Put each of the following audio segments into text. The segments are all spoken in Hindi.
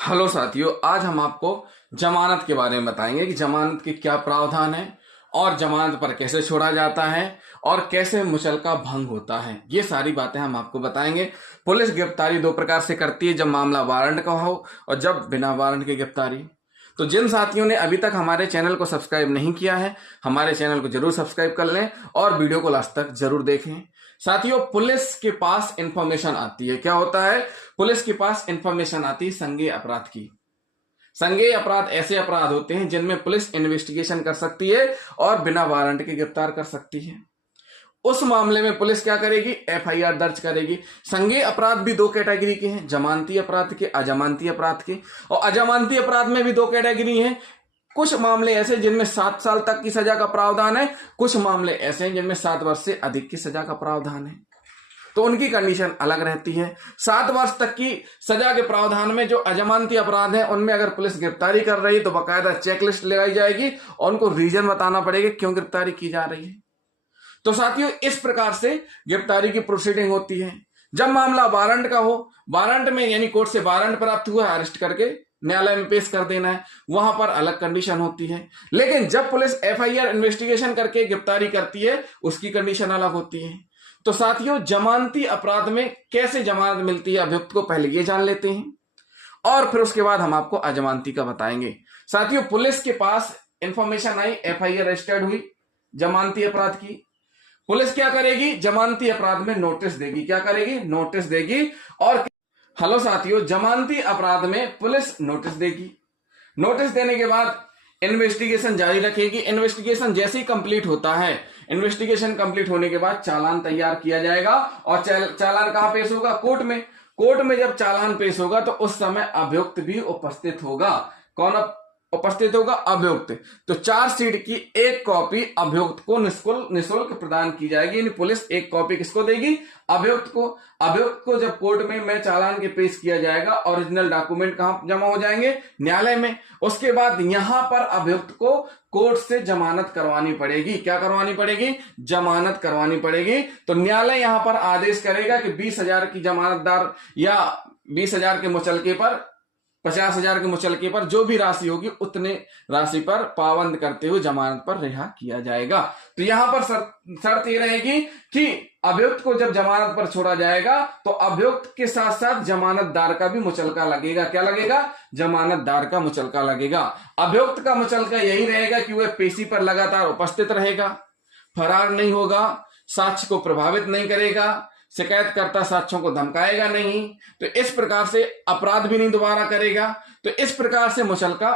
हेलो साथियों, आज हम आपको जमानत के बारे में बताएंगे कि जमानत के क्या प्रावधान है और जमानत पर कैसे छोड़ा जाता है और कैसे मुचलका भंग होता है। ये सारी बातें हम आपको बताएंगे। पुलिस गिरफ्तारी दो प्रकार से करती है, जब मामला वारंट का हो और जब बिना वारंट की गिरफ्तारी। तो जिन साथियों ने अभी तक हमारे चैनल को सब्सक्राइब नहीं किया है, हमारे चैनल को जरूर सब्सक्राइब कर लें और वीडियो को लास्ट तक जरूर देखें। साथियों, पुलिस के पास इंफॉर्मेशन आती है। क्या होता है? पुलिस के पास इंफॉर्मेशन आती है संज्ञेय अपराध की। संज्ञेय अपराध ऐसे अपराध होते हैं जिनमें पुलिस इन्वेस्टिगेशन कर सकती है और बिना वारंट के गिरफ्तार कर सकती है। उस मामले में पुलिस क्या करेगी? एफआईआर दर्ज करेगी। संज्ञेय अपराध भी दो कैटेगरी के हैं, जमानती अपराध के, अजमानती अपराध के। और अजमानती अपराध में भी दो कैटेगरी हैं। कुछ मामले ऐसे जिनमें 7 साल तक की सजा का प्रावधान है, कुछ मामले ऐसे हैं जिनमें 7 वर्ष से अधिक की सजा का प्रावधान है। तो उनकी कंडीशन अलग रहती है। 7 वर्ष तक की सजा के प्रावधान में जो अजमानती अपराध है, उनमें अगर पुलिस गिरफ्तारी कर रही है तो बाकायदा चेकलिस्ट लगाई जाएगी और उनको रीजन बताना पड़ेगा क्यों गिरफ्तारी की जा रही है। तो साथियों, इस प्रकार से गिरफ्तारी की प्रोसीडिंग होती है। जब मामला वारंट का हो, वारंट में यानी कोर्ट से वारंट प्राप्त हुआ, अरेस्ट करके न्यायालय में पेश कर देना है, वहां पर अलग कंडीशन होती है। लेकिन जब पुलिस एफआईआर इन्वेस्टिगेशन करके गिरफ्तारी करती है, उसकी कंडीशन अलग होती है। तो साथियों, जमानती अपराध में कैसे जमानत मिलती है अभियुक्त को, पहले ये जान लेते हैं और फिर उसके बाद हम आपको अजमानती का बताएंगे। साथियों, पुलिस के पास इंफॉर्मेशन आई, एफआईआर रजिस्टर्ड हुई जमानती अपराध की। पुलिस क्या करेगी? जमानती अपराध में नोटिस देगी। क्या करेगी? नोटिस देगी। और हेलो साथियों, जमानती अपराध में पुलिस नोटिस देगी। नोटिस देने के बाद इन्वेस्टिगेशन जारी रखेगी। इन्वेस्टिगेशन जैसे ही कंप्लीट होता है, इन्वेस्टिगेशन कंप्लीट होने के बाद चालान तैयार किया जाएगा और चालान कहां पेश होगा? कोर्ट में। कोर्ट में जब चालान पेश होगा तो उस समय अभियुक्त भी उपस्थित होगा। कौन उपस्थित होगा? अभियुक्त। तो चार्जशीट की एक कॉपी अभियुक्त को निःशुल्क प्रदान की जाएगी। यानी पुलिस एक कॉपी किसको देगी? अभियुक्त को। अभियुक्त को जब कोर्ट में चालान के पेश किया जाएगा, ओरिजिनल डॉक्यूमेंट कहां जमा हो जाएंगे? न्यायालय में। उसके बाद यहां पर अभियुक्त को कोर्ट से जमानत करवानी पड़ेगी। क्या करवानी पड़ेगी? जमानत करवानी पड़ेगी। तो न्यायालय यहां पर आदेश करेगा कि 20,000 की जमानतदार या 20,000 के मुचलके पर, 50,000 के मुचलके पर जो भी राशि होगी उतने राशि पर पाबंद करते हुए जमानत पर रिहा किया जाएगा। तो यहां पर शर्त ये रहेगी कि अभियुक्त को जब जमानत पर छोड़ा जाएगा तो अभियुक्त के साथ साथ जमानतदार का भी मुचलका लगेगा। क्या लगेगा? जमानतदार का मुचलका लगेगा। अभियुक्त का मुचलका यही रहेगा कि वह पेशी पर लगातार उपस्थित रहेगा, फरार नहीं होगा, साक्ष्य को प्रभावित नहीं करेगा, शिकायतकर्ता साक्ष्यों को धमकाएगा नहीं, तो इस प्रकार से अपराध भी नहीं दोबारा करेगा। तो इस प्रकार से मुचलका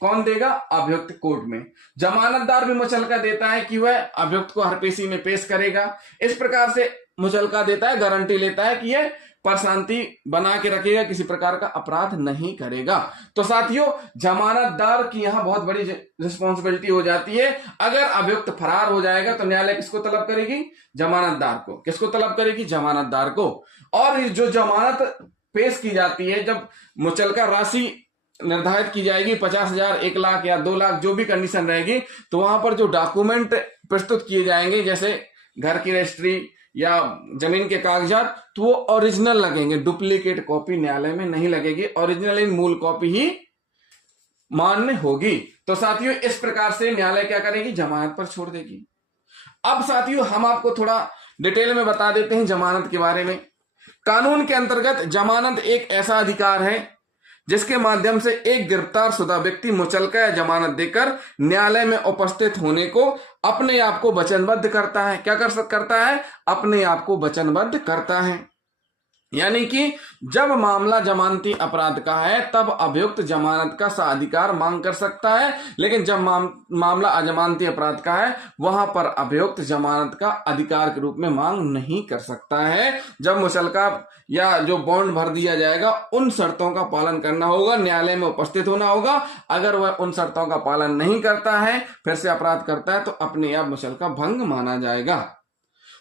कौन देगा? अभियुक्त कोर्ट में। जमानतदार भी मुचलका देता है कि वह अभियुक्त को हर पेशी में पेश करेगा। इस प्रकार से मुचलका देता है, गारंटी लेता है कि यह पर शांति बना के रखेगा, किसी प्रकार का अपराध नहीं करेगा। तो साथियों, जमानतदार की यहां बहुत बड़ी रिस्पॉन्सिबिलिटी हो जाती है। अगर अभियुक्त फरार हो जाएगा तो न्यायालय किसको तलब करेगी? जमानतदार को। किसको तलब करेगी? जमानतदार को। और जो जमानत पेश की जाती है, जब मुचलका राशि निर्धारित की जाएगी 50,000, 1 लाख या 2 लाख, जो भी कंडीशन रहेगी, तो वहां पर जो डॉक्यूमेंट प्रस्तुत किए जाएंगे, जैसे घर की रजिस्ट्री या जमीन के कागजात, तो वो ओरिजिनल लगेंगे, डुप्लीकेट कॉपी न्यायालय में नहीं लगेगी। ओरिजिनल इन मूल कॉपी ही मान्य होगी। तो साथियों, इस प्रकार से न्यायालय क्या करेगी? जमानत पर छोड़ देगी। अब साथियों, हम आपको थोड़ा डिटेल में बता देते हैं जमानत के बारे में। कानून के अंतर्गत जमानत एक ऐसा अधिकार है जिसके माध्यम से एक गिरफ्तार शुदा व्यक्ति मुचलका या जमानत देकर न्यायालय में उपस्थित होने को अपने आप को वचनबद्ध करता है। क्या करता है? अपने आप को वचनबद्ध करता है। यानी कि जब मामला जमानती अपराध का है तब अभियुक्त जमानत का साधिकार मांग कर सकता है, लेकिन जब मामला अजमानती अपराध का है वहां पर अभियुक्त जमानत का अधिकार के रूप में मांग नहीं कर सकता है। जब मुचलका या जो बॉन्ड भर दिया जाएगा, उन शर्तों का पालन करना होगा, न्यायालय में उपस्थित होना होगा। अगर वह उन शर्तों का पालन नहीं करता है, फिर से अपराध करता है, तो अपने आप मुचलका भंग माना जाएगा।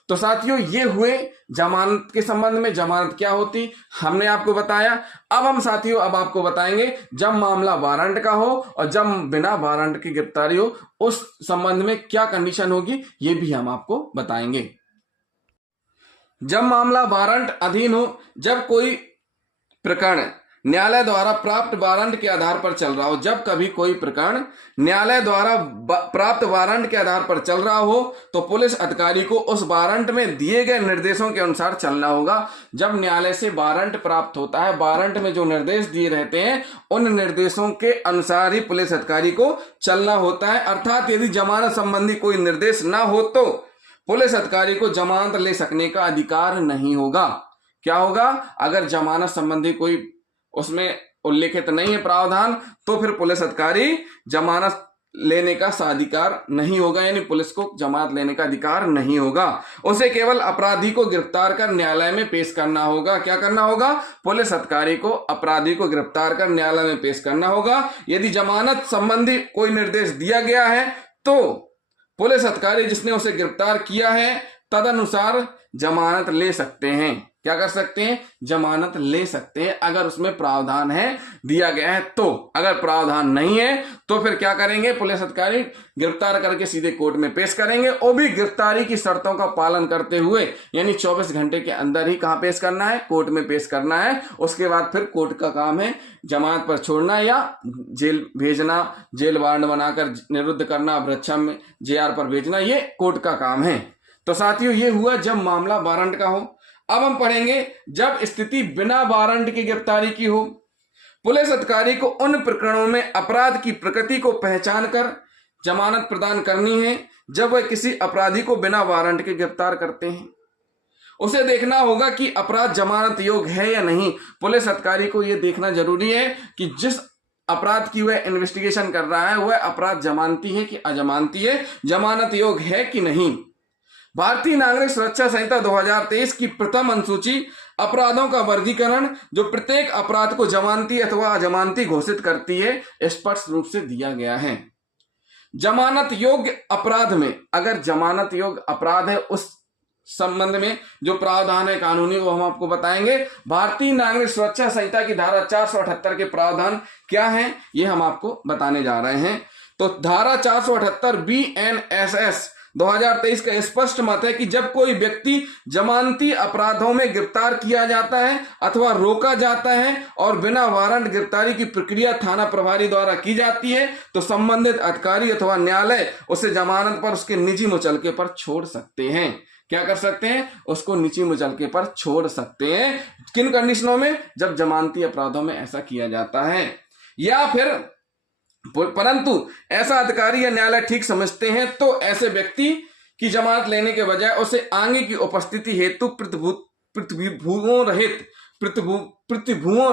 तो साथियों, ये हुए जमानत के संबंध में। जमानत क्या होती हमने आपको बताया। अब हम साथियों आपको बताएंगे जब मामला वारंट का हो और जब बिना वारंट की गिरफ्तारी हो, उस संबंध में क्या कंडीशन होगी, ये भी हम आपको बताएंगे। जब मामला वारंट अधीन हो, जब कोई प्रकरण न्यायालय द्वारा प्राप्त वारंट के आधार पर चल रहा हो। जब कभी कोई प्रकरण न्यायालय द्वारा प्राप्त वारंट के आधार पर चल रहा हो तो पुलिस अधिकारी को उस वारंट में दिए गए निर्देशों के अनुसार चलना होगा। जब न्यायालय से वारंट प्राप्त होता है, वारंट में जो निर्देश दिए रहते हैं उन निर्देशों के अनुसार ही पुलिस अधिकारी को चलना होता है। अर्थात यदि जमानत संबंधी कोई निर्देश ना हो तो पुलिस अधिकारी को जमानत ले सकने का अधिकार नहीं होगा। क्या होगा? अगर जमानत संबंधी कोई उसमें उल्लेखित नहीं है प्रावधान तो फिर पुलिस अधिकारी जमानत लेने का अधिकार नहीं होगा, यानी पुलिस को जमानत लेने का अधिकार नहीं होगा। उसे केवल अपराधी को गिरफ्तार कर न्यायालय में पेश करना होगा। क्या करना होगा? पुलिस अधिकारी को अपराधी को गिरफ्तार कर न्यायालय में पेश करना होगा। यदि जमानत संबंधी कोई निर्देश दिया गया है तो पुलिस अधिकारी जिसने उसे गिरफ्तार किया है तदनुसार जमानत ले सकते हैं। क्या कर सकते हैं? जमानत ले सकते हैं अगर उसमें प्रावधान है, दिया गया है तो। अगर प्रावधान नहीं है तो फिर क्या करेंगे? पुलिस अधिकारी गिरफ्तार करके सीधे कोर्ट में पेश करेंगे, वो भी गिरफ्तारी की शर्तों का पालन करते हुए, यानी 24 घंटे के अंदर ही कहां पेश करना है? कोर्ट में पेश करना है। उसके बाद फिर कोर्ट का काम है जमानत पर छोड़ना या जेल भेजना, जेल वारंट बनाकर निरुद्ध करना, वृक्षा में जेआर पर भेजना, ये कोर्ट का काम है। तो साथियों ये हुआ जब मामला वारंट का हो। अब हम पढ़ेंगे जब स्थिति बिना वारंट की गिरफ्तारी की हो। पुलिस अधिकारी को उन प्रकरणों में अपराध की प्रकृति को पहचान कर जमानत प्रदान करनी है जब वह किसी अपराधी को बिना वारंट के गिरफ्तार करते हैं। उसे देखना होगा कि अपराध जमानत योग्य है या नहीं। पुलिस अधिकारी को यह देखना जरूरी है कि जिस अपराध की वह इन्वेस्टिगेशन कर रहा है वह अपराध जमानती है कि अजमानती है, जमानत योग्य है कि नहीं। भारतीय नागरिक सुरक्षा संहिता 2023 की प्रथम अनुसूची अपराधों का वर्गीकरण जो प्रत्येक अपराध को जमानती अथवा अजमानती घोषित करती है स्पष्ट रूप से दिया गया है। जमानत योग्य अपराध में, अगर जमानत योग्य अपराध है उस संबंध में जो प्रावधान है कानूनी वो हम आपको बताएंगे। भारतीय नागरिक सुरक्षा संहिता की धारा 478 के प्रावधान क्या है ये हम आपको बताने जा रहे हैं। तो धारा 478 BNSS 2023 का स्पष्ट मत है कि जब कोई व्यक्ति जमानती अपराधों में गिरफ्तार किया जाता है अथवा रोका जाता है और बिना वारंट गिरफ्तारी की प्रक्रिया थाना प्रभारी द्वारा की जाती है तो संबंधित अधिकारी अथवा न्यायालय उसे जमानत पर उसके निजी मुचलके पर छोड़ सकते हैं। क्या कर सकते हैं? उसको निजी मुचलके पर छोड़ सकते हैं। किन कंडीशनों में? जब जमानती अपराधों में ऐसा किया जाता है या फिर परंतु ऐसा अधिकारी या न्यायालय ठीक समझते हैं तो ऐसे व्यक्ति की जमानत लेने के बजाय उसे आगे की उपस्थिति हेतु प्रतिभूओं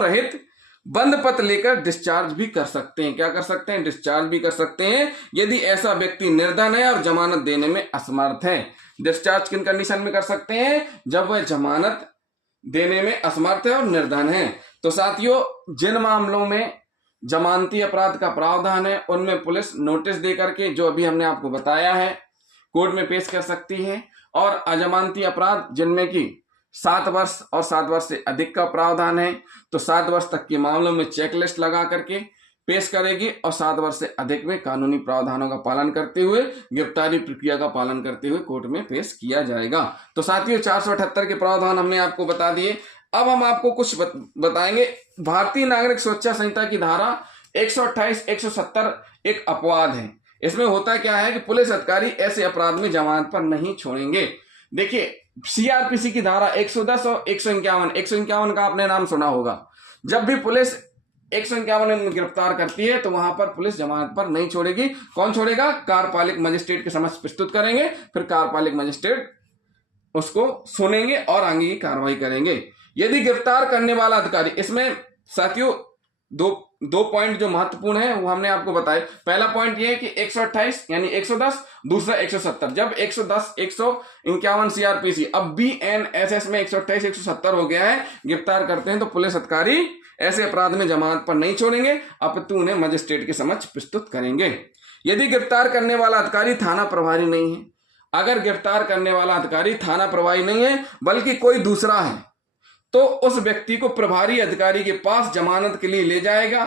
रहित बंद पत्र लेकर डिस्चार्ज भी कर सकते हैं। क्या कर सकते हैं? डिस्चार्ज भी कर सकते हैं यदि ऐसा व्यक्ति निर्धन है और जमानत देने में असमर्थ है। डिस्चार्ज किन कंडीशन में कर सकते हैं? जब वह जमानत देने में असमर्थ है और निर्धन है। तो साथियों जिन मामलों में जमानती अपराध का प्रावधान है उनमें पुलिस नोटिस दे करके जो अभी हमने आपको बताया है कोर्ट में पेश कर सकती है। और अजमानती अपराध जिनमें कि 7 वर्ष और 7 वर्ष से अधिक का प्रावधान है तो 7 वर्ष तक के मामलों में चेकलिस्ट लगा करके पेश करेगी और 7 वर्ष से अधिक में कानूनी प्रावधानों का पालन करते हुए गिरफ्तारी प्रक्रिया का पालन करते हुए कोर्ट में पेश किया जाएगा। तो साथियों 478 के प्रावधान हमने आपको बता दिए। अब हम आपको कुछ बताएंगे। भारतीय नागरिक सुरक्षा संहिता की धारा 128, 170 एक अपवाद है। इसमें होता क्या है कि पुलिस अधिकारी ऐसे अपराध में जमानत पर नहीं छोड़ेंगे। देखिए सीआरपीसी की धारा 110 और 151 का आपने नाम सुना होगा। जब भी पुलिस 151 में गिरफ्तार करती है तो वहां पर पुलिस जमानत पर नहीं छोड़ेगी। कौन छोड़ेगा? कार्यपालिक मजिस्ट्रेट के समक्ष प्रस्तुत करेंगे, फिर कार्यपालिक मजिस्ट्रेट उसको सुनेंगे और आगे की कार्रवाई करेंगे। यदि गिरफ्तार करने वाला अधिकारी, इसमें साथियों दो पॉइंट जो महत्वपूर्ण है वो हमने आपको बताए। पहला पॉइंट ये है कि 128 यानी 110, दूसरा 170। जब 110, 151 सीआरपीसी अब BNSS में 128, 170 हो गया है, गिरफ्तार करते हैं तो पुलिस अधिकारी ऐसे अपराध में जमानत पर नहीं छोड़ेंगे अपितु उन्हें मजिस्ट्रेट के समक्ष प्रस्तुत करेंगे। यदि गिरफ्तार करने वाला अधिकारी थाना प्रभारी नहीं है, अगर गिरफ्तार करने वाला अधिकारी थाना प्रभारी नहीं है बल्कि कोई दूसरा है तो उस व्यक्ति को प्रभारी अधिकारी के पास जमानत के लिए ले जाएगा।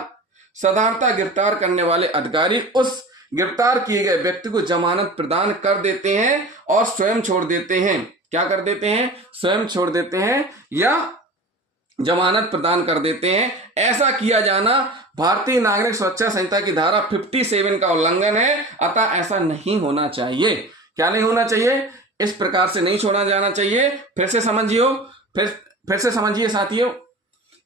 साधारणतः गिरफ्तार करने वाले अधिकारी उस गिरफ्तार किए गए व्यक्ति को जमानत प्रदान कर देते हैं और स्वयं छोड़ देते हैं। क्या कर देते हैं? स्वयं छोड़ देते हैं या जमानत प्रदान कर देते हैं। ऐसा किया जाना भारतीय नागरिक सुरक्षा संहिता की धारा 57 का उल्लंघन है, अतः ऐसा नहीं होना चाहिए। क्या नहीं होना चाहिए? इस प्रकार से नहीं छोड़ा जाना चाहिए। फिर से समझिए साथियों,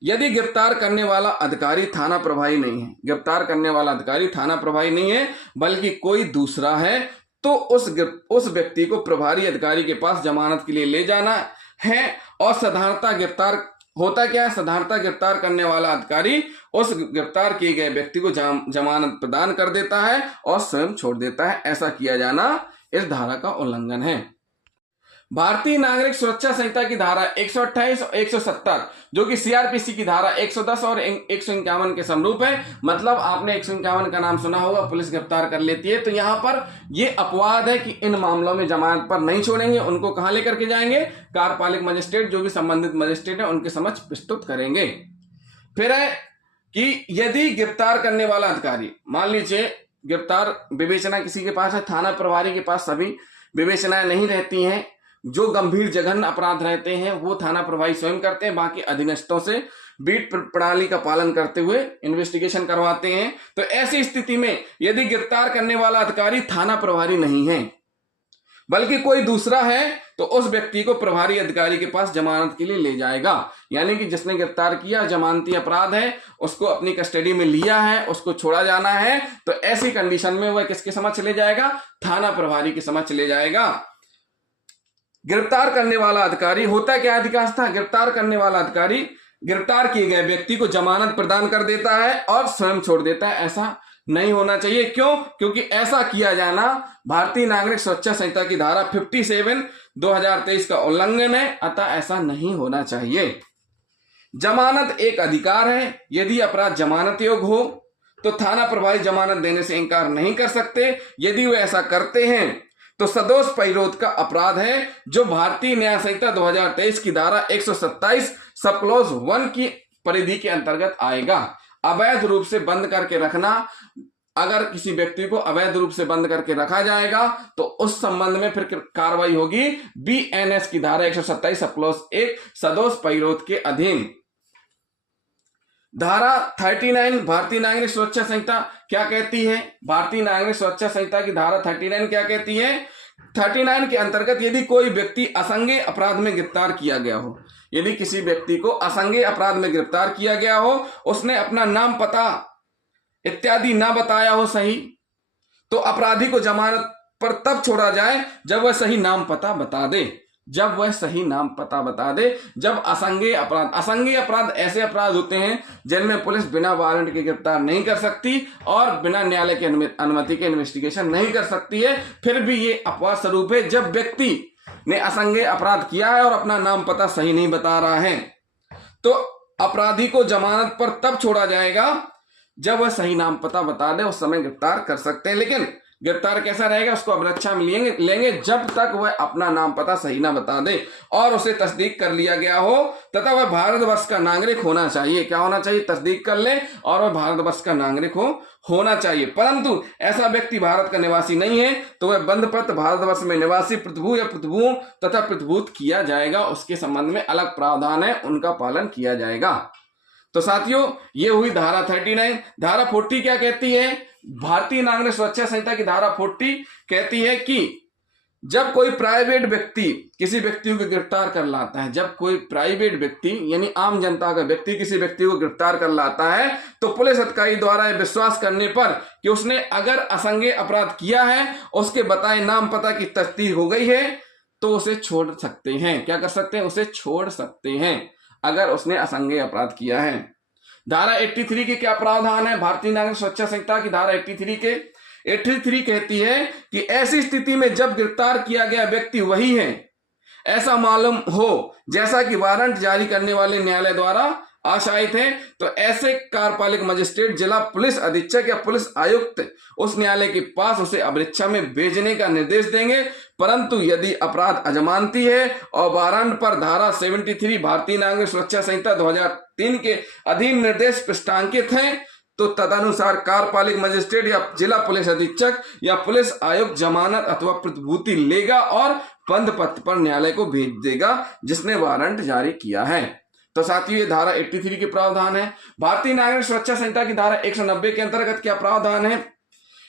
यदि गिरफ्तार करने वाला अधिकारी थाना प्रभारी नहीं है, गिरफ्तार करने वाला अधिकारी थाना प्रभारी नहीं है बल्कि कोई दूसरा है, तो उस व्यक्ति को प्रभारी अधिकारी के पास जमानत के लिए ले जाना है। और साधारणतः गिरफ्तार होता क्या है? साधारणतः गिरफ्तार करने वाला अधिकारी उस गिरफ्तार किए गए व्यक्ति को जमानत प्रदान कर देता है और स्वयं छोड़ देता है। ऐसा किया जाना इस धारा का उल्लंघन है। भारतीय नागरिक सुरक्षा संहिता की धारा 128 और 170 जो कि सीआरपीसी की धारा 110 और 151 के समरूप है। मतलब आपने 151 का नाम सुना होगा, पुलिस गिरफ्तार कर लेती है, तो यहां पर यह अपवाद है कि इन मामलों में जमानत पर नहीं छोड़ेंगे। उनको कहां लेकर के जाएंगे? कार्यपालिक मजिस्ट्रेट, जो भी संबंधित मजिस्ट्रेट है उनके समक्ष प्रस्तुत करेंगे। फिर है कि यदि गिरफ्तार करने वाला अधिकारी, मान लीजिए गिरफ्तार विवेचना किसी के पास है, थाना प्रभारी के पास सभी विवेचनाएं नहीं रहती हैं, जो गंभीर जघन्य अपराध रहते हैं वो थाना प्रभारी स्वयं करते हैं, बाकी अधीनस्थों से बीट प्रणाली का पालन करते हुए इन्वेस्टिगेशन करवाते हैं। तो ऐसी स्थिति में यदि गिरफ्तार करने वाला अधिकारी थाना प्रभारी नहीं है बल्कि कोई दूसरा है, तो उस व्यक्ति को प्रभारी अधिकारी के पास जमानत के लिए ले जाएगा। यानी कि जिसने गिरफ्तार किया, जमानती अपराध है, उसको अपनी कस्टडी में लिया है, उसको छोड़ा जाना है, तो ऐसी कंडीशन में वह किसके समक्ष ले जाएगा? थाना प्रभारी के समक्ष ले जाएगा। गिरफ्तार करने वाला अधिकारी होता क्या अधिकांश था? गिरफ्तार करने वाला अधिकारी गिरफ्तार किए गए व्यक्ति को जमानत प्रदान कर देता है और स्वयं छोड़ देता है। ऐसा नहीं होना चाहिए। क्यों? क्योंकि ऐसा किया जाना भारतीय नागरिक सुरक्षा संहिता की धारा 57 2023 का उल्लंघन है, अतः ऐसा नहीं होना चाहिए। जमानत एक अधिकार है। यदि अपराध जमानत योग्य हो तो थाना प्रभारी जमानत देने से इनकार नहीं कर सकते। यदि वे ऐसा करते हैं तो सदोष परिरोध का अपराध है, जो भारतीय न्याय संहिता 2023 की धारा 127 सब क्लॉज 1 की परिधि के अंतर्गत आएगा। अवैध रूप से बंद करके रखना, अगर किसी व्यक्ति को अवैध रूप से बंद करके रखा जाएगा तो उस संबंध में फिर कार्रवाई होगी बीएनएस की धारा 127 सब क्लॉज 1 सदोष परिरोध के अधीन। धारा 39 भारतीय नागरिक सुरक्षा संहिता क्या कहती है? भारतीय नागरिक सुरक्षा संहिता की धारा 39 क्या कहती है? 39 के अंतर्गत यदि कोई व्यक्ति असंज्ञेय अपराध में गिरफ्तार किया गया हो, यदि किसी व्यक्ति को असंज्ञेय अपराध में गिरफ्तार किया गया हो, उसने अपना नाम पता इत्यादि ना बताया हो सही, तो अपराधी को जमानत पर तब छोड़ा जाए जब वह सही नाम पता बता दे। जब असंज्ञेय अपराध ऐसे अपराध होते हैं जिनमें पुलिस बिना वारंट के गिरफ्तार नहीं कर सकती और बिना न्यायालय की अनुमति के इन्वेस्टिगेशन नहीं कर सकती है। फिर भी ये अपवाद स्वरूप है जब व्यक्ति ने असंज्ञेय अपराध किया है और अपना नाम पता सही नहीं बता रहा है, तो अपराधी को जमानत पर तब छोड़ा जाएगा जब वह सही नाम पता बता दे, उस समय गिरफ्तार कर सकते हैं। लेकिन गिरफ्तार कैसा रहेगा? उसको अभिरक्षा में लेंगे जब तक वह अपना नाम पता सही ना बता दे और उसे तस्दीक कर लिया गया हो तथा वह भारतवर्ष का नागरिक होना चाहिए। क्या होना चाहिए? तस्दीक कर ले और वह भारतवर्ष का नागरिक होना चाहिए। परंतु ऐसा व्यक्ति भारत का निवासी नहीं है तो वह बंधपत्र भारतवर्ष में निवासी प्रतिभू या प्रतिभू तथा प्रतिभूत किया जाएगा। उसके संबंध में अलग प्रावधान है, उनका पालन किया जाएगा। तो साथियों, ये हुई धारा 39। धारा 40 क्या कहती है? भारतीय नागरिक सुरक्षा संहिता की धारा 40 कहती है कि जब कोई प्राइवेट व्यक्ति किसी व्यक्ति को गिरफ्तार कर लाता है, जब कोई प्राइवेट व्यक्ति यानी आम जनता का व्यक्ति किसी व्यक्ति को गिरफ्तार कर लाता है, तो पुलिस अधिकारी द्वारा विश्वास करने पर कि उसने अगर असंज्ञेय अपराध किया है, उसके बताए नाम पता की तस्दीक हो गई है, तो उसे छोड़ सकते हैं। क्या कर सकते हैं? उसे छोड़ सकते हैं अगर उसने असंज्ञेय अपराध किया है। धारा 83 के क्या प्रावधान है? भारतीय नागरिक सुरक्षा संहिता की धारा 83 कहती है कि ऐसी स्थिति में जब गिरफ्तार किया गया व्यक्ति वही है, ऐसा मालूम हो जैसा कि वारंट जारी करने वाले न्यायालय द्वारा आशायित है, तो ऐसे कार्यपालिक मजिस्ट्रेट, जिला पुलिस अधीक्षक या पुलिस आयुक्त उस न्यायालय के पास उसे अभिरक्षा में भेजने का निर्देश देंगे। परंतु यदि अपराध अजमानती है और वारंट पर धारा 73 भारतीय नागरिक सुरक्षा संहिता 2003 के अधीन निर्देश पृष्ठांकित हैं, तो तदनुसार कार्यपालिक मजिस्ट्रेट या जिला पुलिस अधीक्षक या पुलिस आयुक्त जमानत अथवा प्रतिभूति लेगा और बंद पत्र पर न्यायालय को भेज देगा जिसने वारंट जारी किया है। तो साथियों ये धारा 83 के प्रावधान है। भारतीय नागरिक सुरक्षा संहिता की धारा 190 के अंतर्गत क्या प्रावधान है?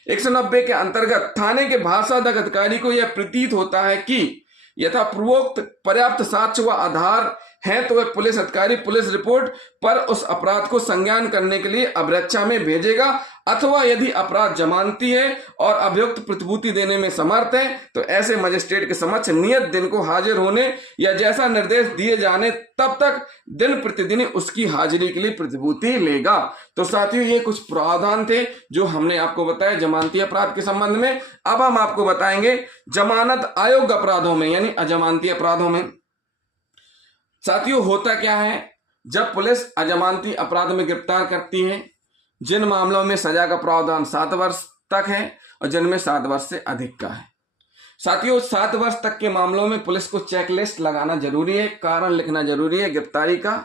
190 के अंतर्गत थाने के भाषादक अधिकारी को यह प्रतीत होता है कि यथापूर्वोक्त पर्याप्त साक्ष्य व आधार हैं तो वह पुलिस अधिकारी पुलिस रिपोर्ट पर उस अपराध को संज्ञान करने के लिए अभिरक्षा में भेजेगा, अथवा यदि अपराध जमानती है और अभियुक्त प्रतिभूति देने में समर्थ है तो ऐसे मजिस्ट्रेट के समक्ष नियत दिन को हाजिर होने या जैसा निर्देश दिए जाने तब तक दिन प्रतिदिन उसकी हाजिरी के लिए प्रतिभूति लेगा। तो साथियों ये कुछ प्रावधान थे जो हमने आपको बताया जमानती अपराध के संबंध में। अब हम आपको बताएंगे जमानत अयोग्य अपराधों में यानी अजमानती अपराधों में। साथियों होता क्या है, जब पुलिस अजमानती अपराध में गिरफ्तार करती है जिन मामलों में सजा का प्रावधान 7 वर्ष तक है और जिनमें 7 वर्ष से अधिक का है। साथियों 7 वर्ष तक के मामलों में पुलिस को चेकलिस्ट लगाना जरूरी है, कारण लिखना जरूरी है, गिरफ्तारी का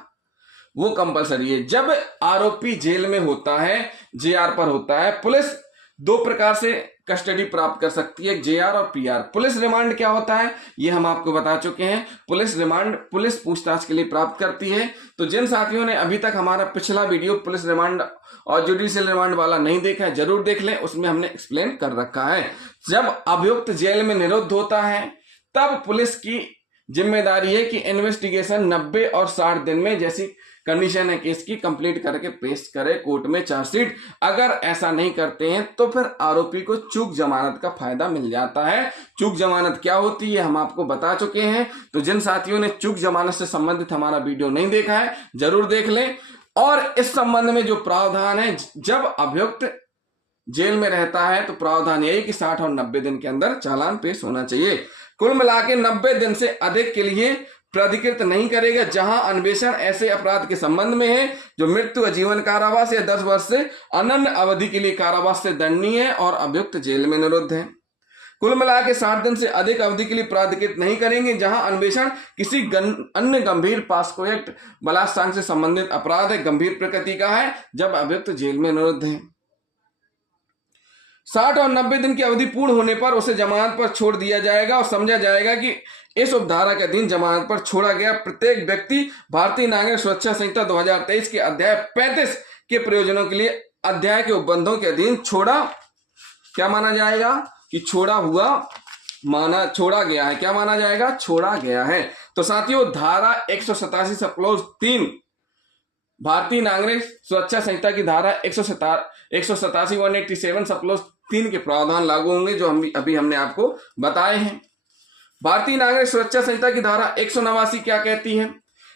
वो कंपलसरी है। जब आरोपी जेल में होता है, जेआर पर होता है, पुलिस 2 प्रकार से कस्टडी प्राप्त कर सकती है, जेआर और पीआर। पुलिस रिमांड क्या होता है ये हम आपको बता चुके हैं। पुलिस रिमांड पुलिस पूछताछ के लिए प्राप्त करती है। तो जिन साथियों ने अभी तक हमारा पिछला वीडियो पुलिस रिमांड और जुडिशियल रिमांड वाला नहीं देखा है जरूर देख लें, उसमें हमने एक्सप्लेन कर रखा है। जब अभियुक्त जेल में निरुद्ध होता है तब पुलिस की जिम्मेदारी है कि इन्वेस्टिगेशन 90 और 60 दिन में जैसी कंडीशन है केस की कंप्लीट करके पेश करे कोर्ट में चार्जशीट। अगर ऐसा नहीं करते हैं तो फिर आरोपी को चूक जमानत का फायदा मिल जाता है। चूक जमानत क्या होती है हम आपको बता चुके हैं। तो जिन साथियों ने चूक जमानत से संबंधित हमारा वीडियो नहीं देखा है जरूर देख लें। और इस संबंध में जो प्रावधान है, जब अभियुक्त जेल में रहता है तो प्रावधान यही कि 60 और 90 दिन के अंदर चालान पेश होना चाहिए। कुल मिला के 90 दिन से अधिक के लिए प्राधिकृत नहीं करेगा जहां अन्वेषण ऐसे अपराध के संबंध में है जो मृत्यु, आजीवन कारावास या 10 वर्ष से अनन्य अवधि के लिए कारावास से दंडनीय है और अभियुक्त जेल में निरुद्ध है। कुल मिला के 60 दिन से अधिक अवधि के लिए प्राधिकृत नहीं करेंगे जहां अन्वेषण किसी अन्य गंभीर पास्को एक्ट बलात्कार से संबंधित अपराध है, गंभीर प्रकृति का है, जब अभियुक्त जेल में निरुद्ध है। 60 और 90 दिन की अवधि पूर्ण होने पर उसे जमानत पर छोड़ दिया जाएगा और समझा जाएगा कि इस उपधारा के अधीन जमानत पर छोड़ा गया प्रत्येक व्यक्ति भारतीय नागरिक सुरक्षा संहिता 2023 के अध्याय 35 के प्रयोजनों के लिए अध्याय के उपबंधों के अधीन छोड़ा क्या माना जाएगा कि छोड़ा गया है। क्या माना जाएगा? छोड़ा गया है। तो साथियों धारा 187 सब क्लॉज 3 भारतीय नागरिक सुरक्षा संहिता की धारा 187 187 सब क्लॉज 3 के प्रावधान लागू होंगे जो अभी हमने आपको बताए हैं। भारतीय नागरिक सुरक्षा संहिता की धारा 189 क्या कहती है?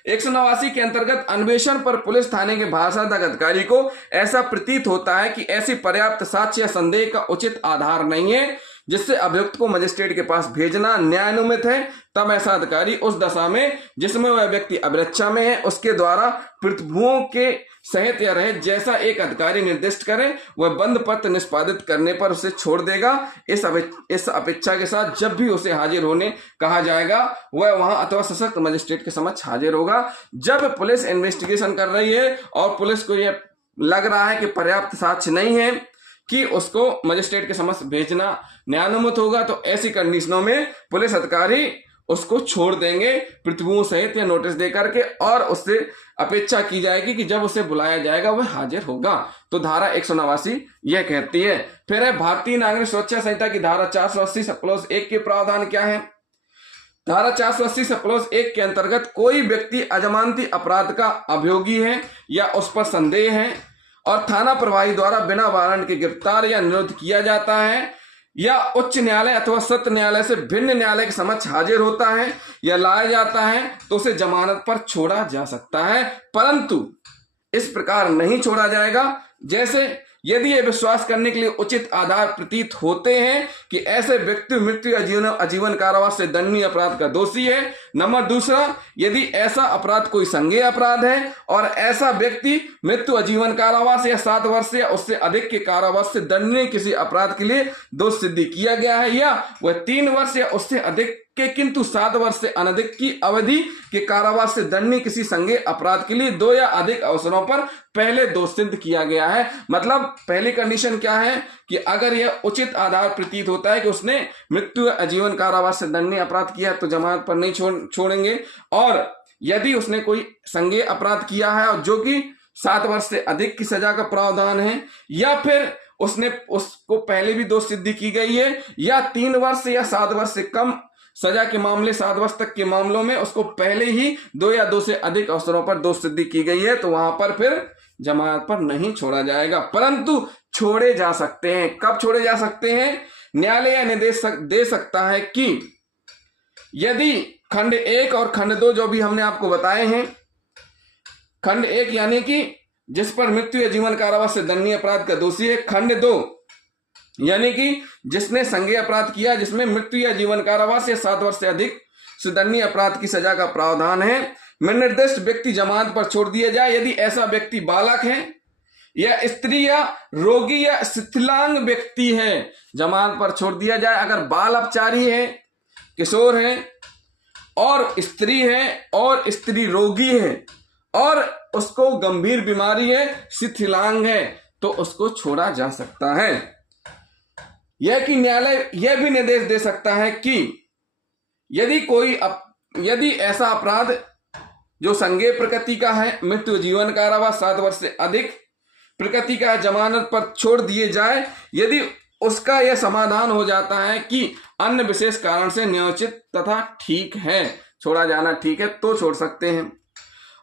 189 के अंतर्गत अन्वेषण पर पुलिस थाने के भाषादक अधिकारी को ऐसा प्रतीत होता है कि ऐसी पर्याप्त साक्ष्य या संदेह का उचित आधार नहीं है जिससे अभियुक्त को मजिस्ट्रेट के पास भेजना न्यायानुमित है, तब ऐसा अधिकारी उस दशा में जिसमें वह व्यक्ति अभिरक्षा में है उसके द्वारा प्रतिभुओं के सहित या रहित जैसा एक अधिकारी निर्दिष्ट करे वह बंद पत्र निष्पादित करने पर उसे छोड़ देगा। इस अपेक्षा के साथ जब भी उसे हाजिर होने कहा जाएगा वह वहां अथवा सशक्त मजिस्ट्रेट के समक्ष हाजिर होगा। जब पुलिस इन्वेस्टिगेशन कर रही है और पुलिस को यह लग रहा है कि पर्याप्त साक्ष्य नहीं है कि उसको मजिस्ट्रेट के समक्ष भेजना न्यायानुमत होगा तो ऐसी कंडीशनों में पुलिस अधिकारी उसको छोड़ देंगे प्रतिभुओं सहित या नोटिस देकर के, और उससे अपेक्षा की जाएगी कि जब उसे बुलाया जाएगा वह हाजिर होगा। तो धारा 189 यह कहती है। फिर है भारतीय नागरिक सुरक्षा संहिता की धारा 480 सब क्लॉज 1 के प्रावधान क्या है? धारा 480 सब क्लॉज 1 के अंतर्गत कोई व्यक्ति अजमानती अपराध का अभियोगी है या उस पर संदेह है और थाना प्रभारी द्वारा बिना वारंट के गिरफ्तार या निरुद्ध किया जाता है या उच्च न्यायालय अथवा सत्र न्यायालय से भिन्न न्यायालय के समक्ष हाजिर होता है या लाया जाता है तो उसे जमानत पर छोड़ा जा सकता है, परंतु इस प्रकार नहीं छोड़ा जाएगा जैसे यदि ये विश्वास करने के लिए उचित आधार प्रतीत होते हैं कि ऐसे व्यक्ति मृत्यु या आजीवन कारावास से दंडनीय अपराध का दोषी है। नंबर दूसरा, यदि ऐसा अपराध कोई संज्ञेय अपराध है और ऐसा व्यक्ति मृत्यु, आजीवन कारावास या 7 वर्ष या उससे अधिक के कारावास से दंडनीय किसी अपराध के लिए दोष सिद्धि किया गया है या वह 3 वर्ष या उससे अधिक के किंतु 7 वर्ष से अनधिक की अवधि के कारावास से दंडनीय किसी संज्ञेय अपराध के लिए 2 या अधिक अवसरों पर पहले दोष सिद्ध किया गया है। मतलब पहली कंडीशन क्या है कि अगर यह उचित आधार प्रतीत होता है कि उसने मृत्यु, आजीवन कारावास से दंडनीय अपराध किया तो जमानत पर नहीं छोड़ेंगे, और यदि उसने कोई संज्ञेय अपराध किया है और जो कि 7 वर्ष से अधिक की सजा का प्रावधान है, या फिर उसको पहले भी दोष सिद्धि की गई है, या 3 वर्ष या 7 वर्ष से कम सजा के मामले, 7 वर्ष तक के मामलों में उसको पहले ही 2 या 2 से अधिक अवसरों पर दोष सिद्धि की गई है, तो वहां पर फिर जमानत पर नहीं छोड़ा जाएगा, परंतु छोड़े जा सकते हैं। कब छोड़े जा सकते हैं? न्यायालय यह निर्देश दे सकता है कि यदि खंड 1 और खंड 2 जो भी हमने आपको बताए हैं, खंड 1 यानी कि जिस पर मृत्यु या जीवन कारावास से दंडनीय अपराध का दोषी है, खंड 2 यानी कि जिसने संज्ञेय अपराध किया जिसमें मृत्यु या जीवन कारावास या 7 वर्ष से अधिक से दंडनीय अपराध की सजा का प्रावधान है, में निर्दिष्ट व्यक्ति जमानत पर छोड़ दिया जाए यदि ऐसा व्यक्ति बालक है या स्त्री या रोगी या शिथिलांग व्यक्ति है, जमानत पर छोड़ दिया जाए। अगर बाल अपचारी है, किशोर है और स्त्री है और स्त्री रोगी है और उसको गंभीर बीमारी है, शिथिलांग है, तो उसको छोड़ा जा सकता है। यह कि न्यायालय यह भी निर्देश दे सकता है कि यदि ऐसा अपराध जो संज्ञेय प्रकृति का है, मृत्यु जीवन कारावास 7 वर्ष से अधिक प्रकृति का जमानत पर छोड़ दिए जाए यदि उसका यह समाधान हो जाता है कि अन्य विशेष कारण से न्यायोचित तथा ठीक है, छोड़ा जाना ठीक है, तो छोड़ सकते हैं।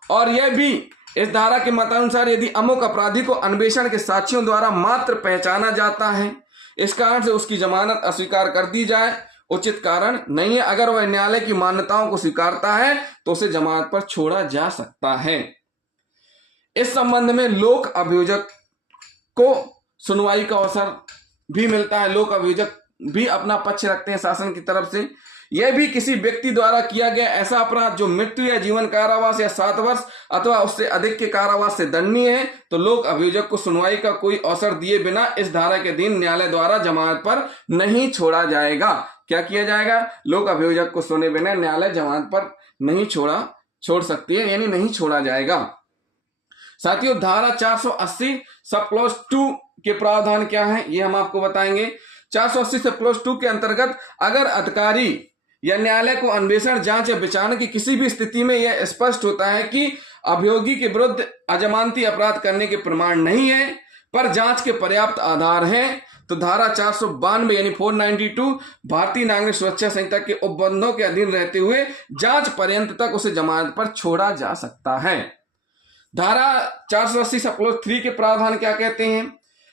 और यह भी इस धारा के मतानुसार यदि अमुक अपराधी को अन्वेषण के साक्ष्यों द्वारा मात्र पहचाना जाता है, इस कारण से उसकी जमानत अस्वीकार कर दी जाए, उचित कारण नहीं है। अगर वह न्यायालय की मान्यताओं को स्वीकारता है तो उसे जमानत पर छोड़ा जा सकता है। इस संबंध में लोक अभियोजक को सुनवाई का अवसर भी मिलता है। लोक अभियोजक भी अपना पक्ष रखते हैं शासन की तरफ से। यह भी किसी व्यक्ति द्वारा किया गया ऐसा अपराध जो मृत्यु या जीवन कारावास या 7 वर्ष अथवा उससे अधिक के कारावास से दंडनीय है, तो लोक अभियोजक को सुनवाई का कोई अवसर दिए बिना इस धारा के अधीन न्यायालय द्वारा जमानत पर नहीं छोड़ा जाएगा। क्या किया जाएगा? लोक अभियोजक को सुने बिना न्यायालय जमानत पर नहीं छोड़ सकती है, यानी नहीं छोड़ा जाएगा। साथियों, धारा 480 सब क्लॉज 2 के प्रावधान क्या है ये हम आपको बताएंगे। 480 सब क्लॉज 2 के अंतर्गत अगर अधिकारी या न्यायालय को अन्वेषण, जांच या विचारणा की किसी भी स्थिति में यह स्पष्ट होता है कि अभियोगी के विरुद्ध अजमानती अपराध करने के प्रमाण नहीं है पर जांच के पर्याप्त आधार हैं, तो धारा 492 यानी 492 भारतीय नागरिक सुरक्षा संहिता के उपबंधों के अधीन रहते हुए जांच पर्यंत तक उसे जमानत पर छोड़ा जा सकता है। धारा 480 सब क्लॉज 3 के प्रावधान क्या कहते हैं?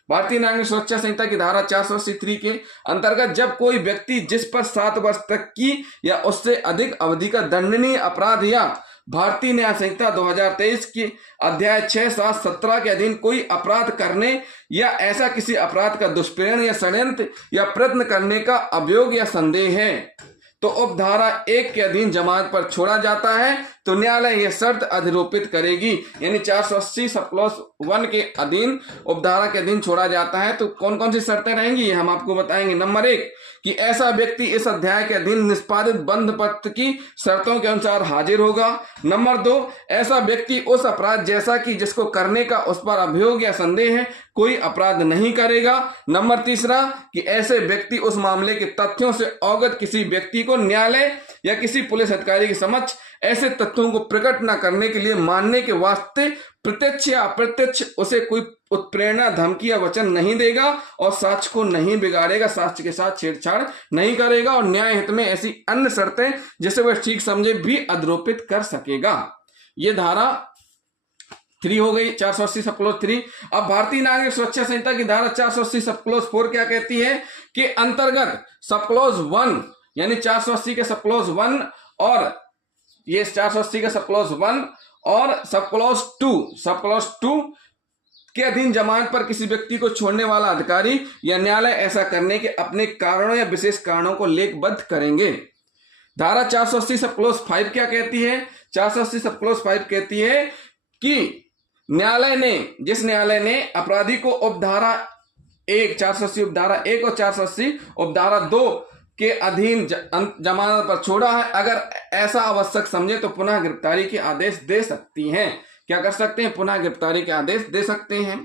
भारतीय नागरिक सुरक्षा संहिता की धारा 483 के अंतर्गत जब कोई व्यक्ति जिस पर 7 वर्ष तक की या उससे अधिक अवधि का दंडनीय अपराध या भारतीय न्याय संहिता 2023 की अध्याय 6, 7, 17 के अधीन कोई अपराध करने या ऐसा किसी अपराध का दुष्प्रेरण या षड्यंत्र या प्रयत्न करने का अभियोग या संदेह है, तो उपधारा 1 के अधीन जमानत पर छोड़ा जाता है, तो न्यायालय यह शर्त अधिरोपित करेगी। यानी 480 सब क्लॉज 1 के अधीन उपधारा के अधीन छोड़ा जाता है, तो कौन कौन सी शर्तें रहेंगी ये हम आपको बताएंगे। नंबर 1 कि ऐसा व्यक्ति इस अध्याय के अधीन निष्पादित बंध पत्र की शर्तों के अनुसार हाजिर होगा। नंबर 2 ऐसा व्यक्ति उस अपराध जैसा कि जिसको करने का उस पर अभियोग या संदेह है कोई अपराध नहीं करेगा। नंबर 3 कि ऐसे व्यक्ति उस मामले के तथ्यों से अवगत किसी व्यक्ति को न्यायालय या किसी पुलिस अधिकारी के समक्ष ऐसे तथ्यों को प्रकट न करने के लिए मानने के वास्ते प्रत्यक्ष या अप्रत्यक्ष उसे कोई उत्प्रेरणा, धमकी या वचन नहीं देगा और साक्ष्य को नहीं बिगाड़ेगा, साक्ष्य के साथ छेड़छाड़ नहीं करेगा और न्याय हित में ऐसी अन्य शर्तें जिसे वह ठीक समझे भी अधिरोपित कर सकेगा। ये धारा 3 हो गई 480 सब क्लॉज 3। अब भारतीय नागरिक सुरक्षा संहिता की धारा 480 सब क्लॉज 4 क्या कहती है कि अंतर्गत सब क्लॉज 1 यानी 480 के सब क्लॉज 1 और ये 480 का सब क्लॉज 1 और सब क्लॉज 2 के अधीन जमानत पर किसी व्यक्ति को छोड़ने वाला अधिकारी या न्यायालय ऐसा करने के अपने कारणों या विशेष कारणों को लेखबद्ध करेंगे। धारा 480 सब क्लॉज 5 क्या कहती है? 480 सब क्लॉज 5 कहती है कि जिस न्यायालय ने अपराधी को उपधारा 1 480 उपधारा 1 और 480 उपधारा 2 के अधीन जमानत पर छोड़ा है, अगर ऐसा आवश्यक समझे तो पुनः गिरफ्तारी के आदेश दे सकती हैं। क्या कर सकते हैं? पुनः गिरफ्तारी के आदेश दे सकते हैं।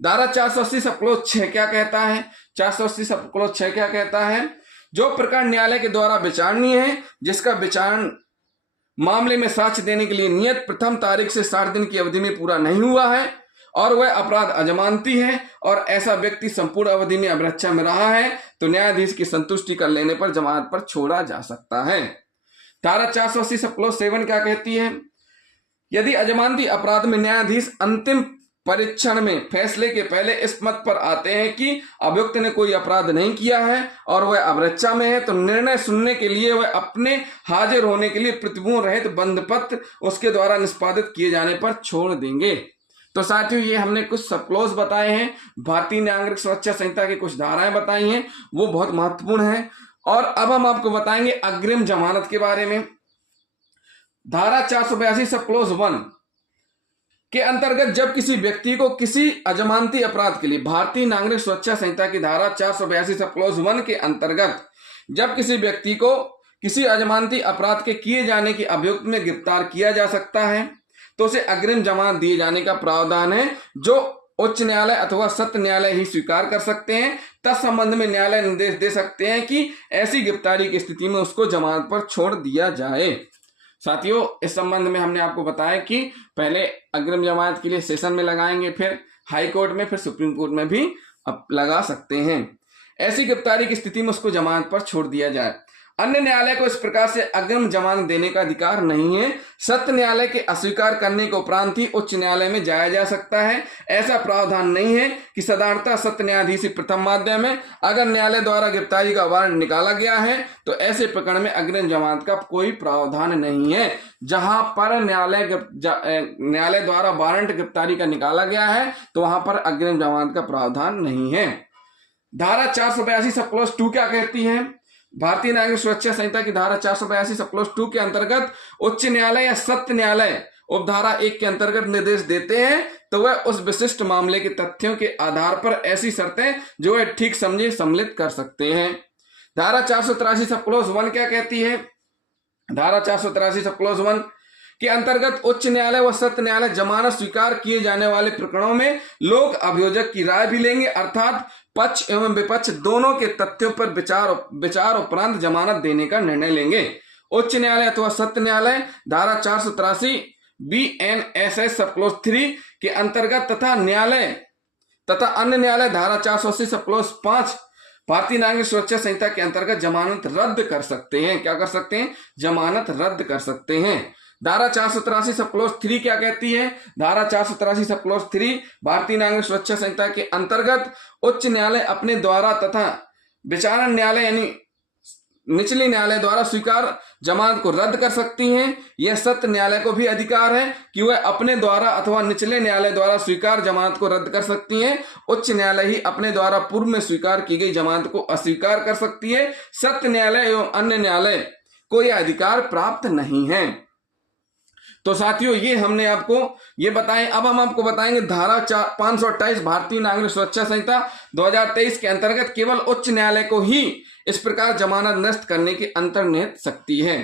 धारा 480 सब क्लॉज 6 क्या कहता है? 480 सब क्लॉज 6 क्या कहता है? जो प्रकरण न्यायालय के द्वारा विचारणीय है, जिसका विचारण मामले में साक्ष्य देने के लिए नियत प्रथम तारीख से 60 दिन की अवधि में पूरा नहीं हुआ है और वह अपराध अजमानती है और ऐसा व्यक्ति संपूर्ण अवधि में अभिरक्षा में रहा है तो न्यायाधीश की संतुष्टि कर लेने पर जमानत पर छोड़ा जा सकता है। धारा 480 सब क्लॉज 7 क्या कहती है? यदि अजमानती अपराध में न्यायाधीश अंतिम परीक्षण में फैसले के पहले इस मत पर आते हैं कि अभियुक्त ने कोई अपराध नहीं किया है और वह अभिरक्षा में है तो निर्णय सुनने के लिए वह अपने हाजिर होने के लिए प्रतिबंध रहित बंधपत्र उसके द्वारा निष्पादित किए जाने पर छोड़ देंगे। तो साथियों, ये हमने कुछ सब क्लॉज बताए हैं, भारतीय न्यायिक सुरक्षा संहिता की कुछ धाराएं बताई हैं, वो बहुत महत्वपूर्ण है। और अब हम आपको बताएंगे अग्रिम जमानत के बारे में। धारा 482 सब क्लॉज 1 के अंतर्गत जब किसी व्यक्ति को किसी अजमानती अपराध के लिए भारतीय नागरिक सुरक्षा संहिता की धारा 482 सब क्लॉज 1 के अंतर्गत जब किसी व्यक्ति को किसी अजमानती अपराध के किए जाने की अभियुक्त में गिरफ्तार किया जा सकता है तो उसे अग्रिम जमानत दिए जाने का प्रावधान है, जो उच्च न्यायालय अथवा सत्र न्यायालय ही स्वीकार कर सकते हैं। तत्संबंध में न्यायालय निर्देश दे सकते हैं कि ऐसी गिरफ्तारी की स्थिति में उसको जमानत पर छोड़ दिया जाए। साथियों, इस संबंध में हमने आपको बताया कि पहले अग्रिम जमानत के लिए सेशन में लगाएंगे, फिर हाई कोर्ट में, फिर सुप्रीम कोर्ट में भी लगा सकते हैं। ऐसी गिरफ्तारी की स्थिति में उसको जमानत पर छोड़ दिया जाए। अन्य न्यायालय को इस प्रकार से अग्रिम जमानत देने का अधिकार नहीं है। सत्र न्यायालय के अस्वीकार करने के उपरांत ही उच्च न्यायालय में जाया जा सकता है। ऐसा प्रावधान नहीं है कि साधारणतः सत्र न्यायाधीश प्रथम माध्यम है। अगर न्यायालय द्वारा गिरफ्तारी का वारंट निकाला गया है तो ऐसे प्रकरण में अग्रिम जमानत का कोई प्रावधान नहीं है। जहां पर न्यायालय द्वारा वारंट गिरफ्तारी का निकाला गया है तो वहां पर अग्रिम जमानत का प्रावधान नहीं है। धारा 482 सब क्लॉज 2 क्या कहती है? भारतीय नागरिक सुरक्षा संहिता की धारा 482 सब क्लॉज 2 के अंतर्गत उच्च न्यायालय या सत्र न्यायालय उपधारा 1 के अंतर्गत निर्देश देते हैं तो वह उस विशिष्ट मामले के तथ्यों के आधार पर ऐसी शर्तें जो वह ठीक समझे सम्मिलित कर सकते हैं। धारा 483 सब क्लॉज 1 क्या कहती है? धारा 483 सब क्लॉज 1 के अंतर्गत उच्च न्यायालय व सत्र न्यायालय जमानत स्वीकार किए जाने वाले प्रकरणों में लोक अभियोजक की राय भी लेंगे, अर्थात पक्ष एवं विपक्ष दोनों के तथ्यों पर विचार उपरांत जमानत देने का निर्णय लेंगे। उच्च न्यायालय अथवा सत्र न्यायालय धारा 483 BNSS सब क्लॉज 3 के अंतर्गत तथा अन्य न्यायालय धारा 480 सब क्लॉज 5 भारतीय नागरिक सुरक्षा संहिता के अंतर्गत जमानत रद्द कर सकते हैं। क्या कर सकते हैं? जमानत रद्द कर सकते हैं। धारा 483 सब क्लॉज 3 क्या कहती है? धारा 483 सब क्लॉज 3 भारतीय नागरिक सुरक्षा संहिता के अंतर्गत उच्च न्यायालय अपने द्वारा तथा विचारण न्यायालय यानी निचले न्यायालय द्वारा स्वीकार जमानत को रद्द कर सकती हैं। यह सत्र न्यायालय को भी अधिकार है कि वह अपने द्वारा अथवा निचले न्यायालय द्वारा स्वीकार जमानत को रद्द कर सकती हैं। उच्च न्यायालय ही अपने द्वारा पूर्व में स्वीकार की गई जमानत को अस्वीकार कर सकती है। सत्र न्यायालय एवं अन्य न्यायालय को यह अधिकार प्राप्त नहीं है। तो साथियों, ये हमने आपको ये बताएं। अब हम आपको बताएंगे धारा 528 भारतीय नागरिक सुरक्षा संहिता 2023 के अंतर्गत केवल उच्च न्यायालय को ही इस प्रकार जमानत नष्ट करने की अंतर्निहित शक्ति है।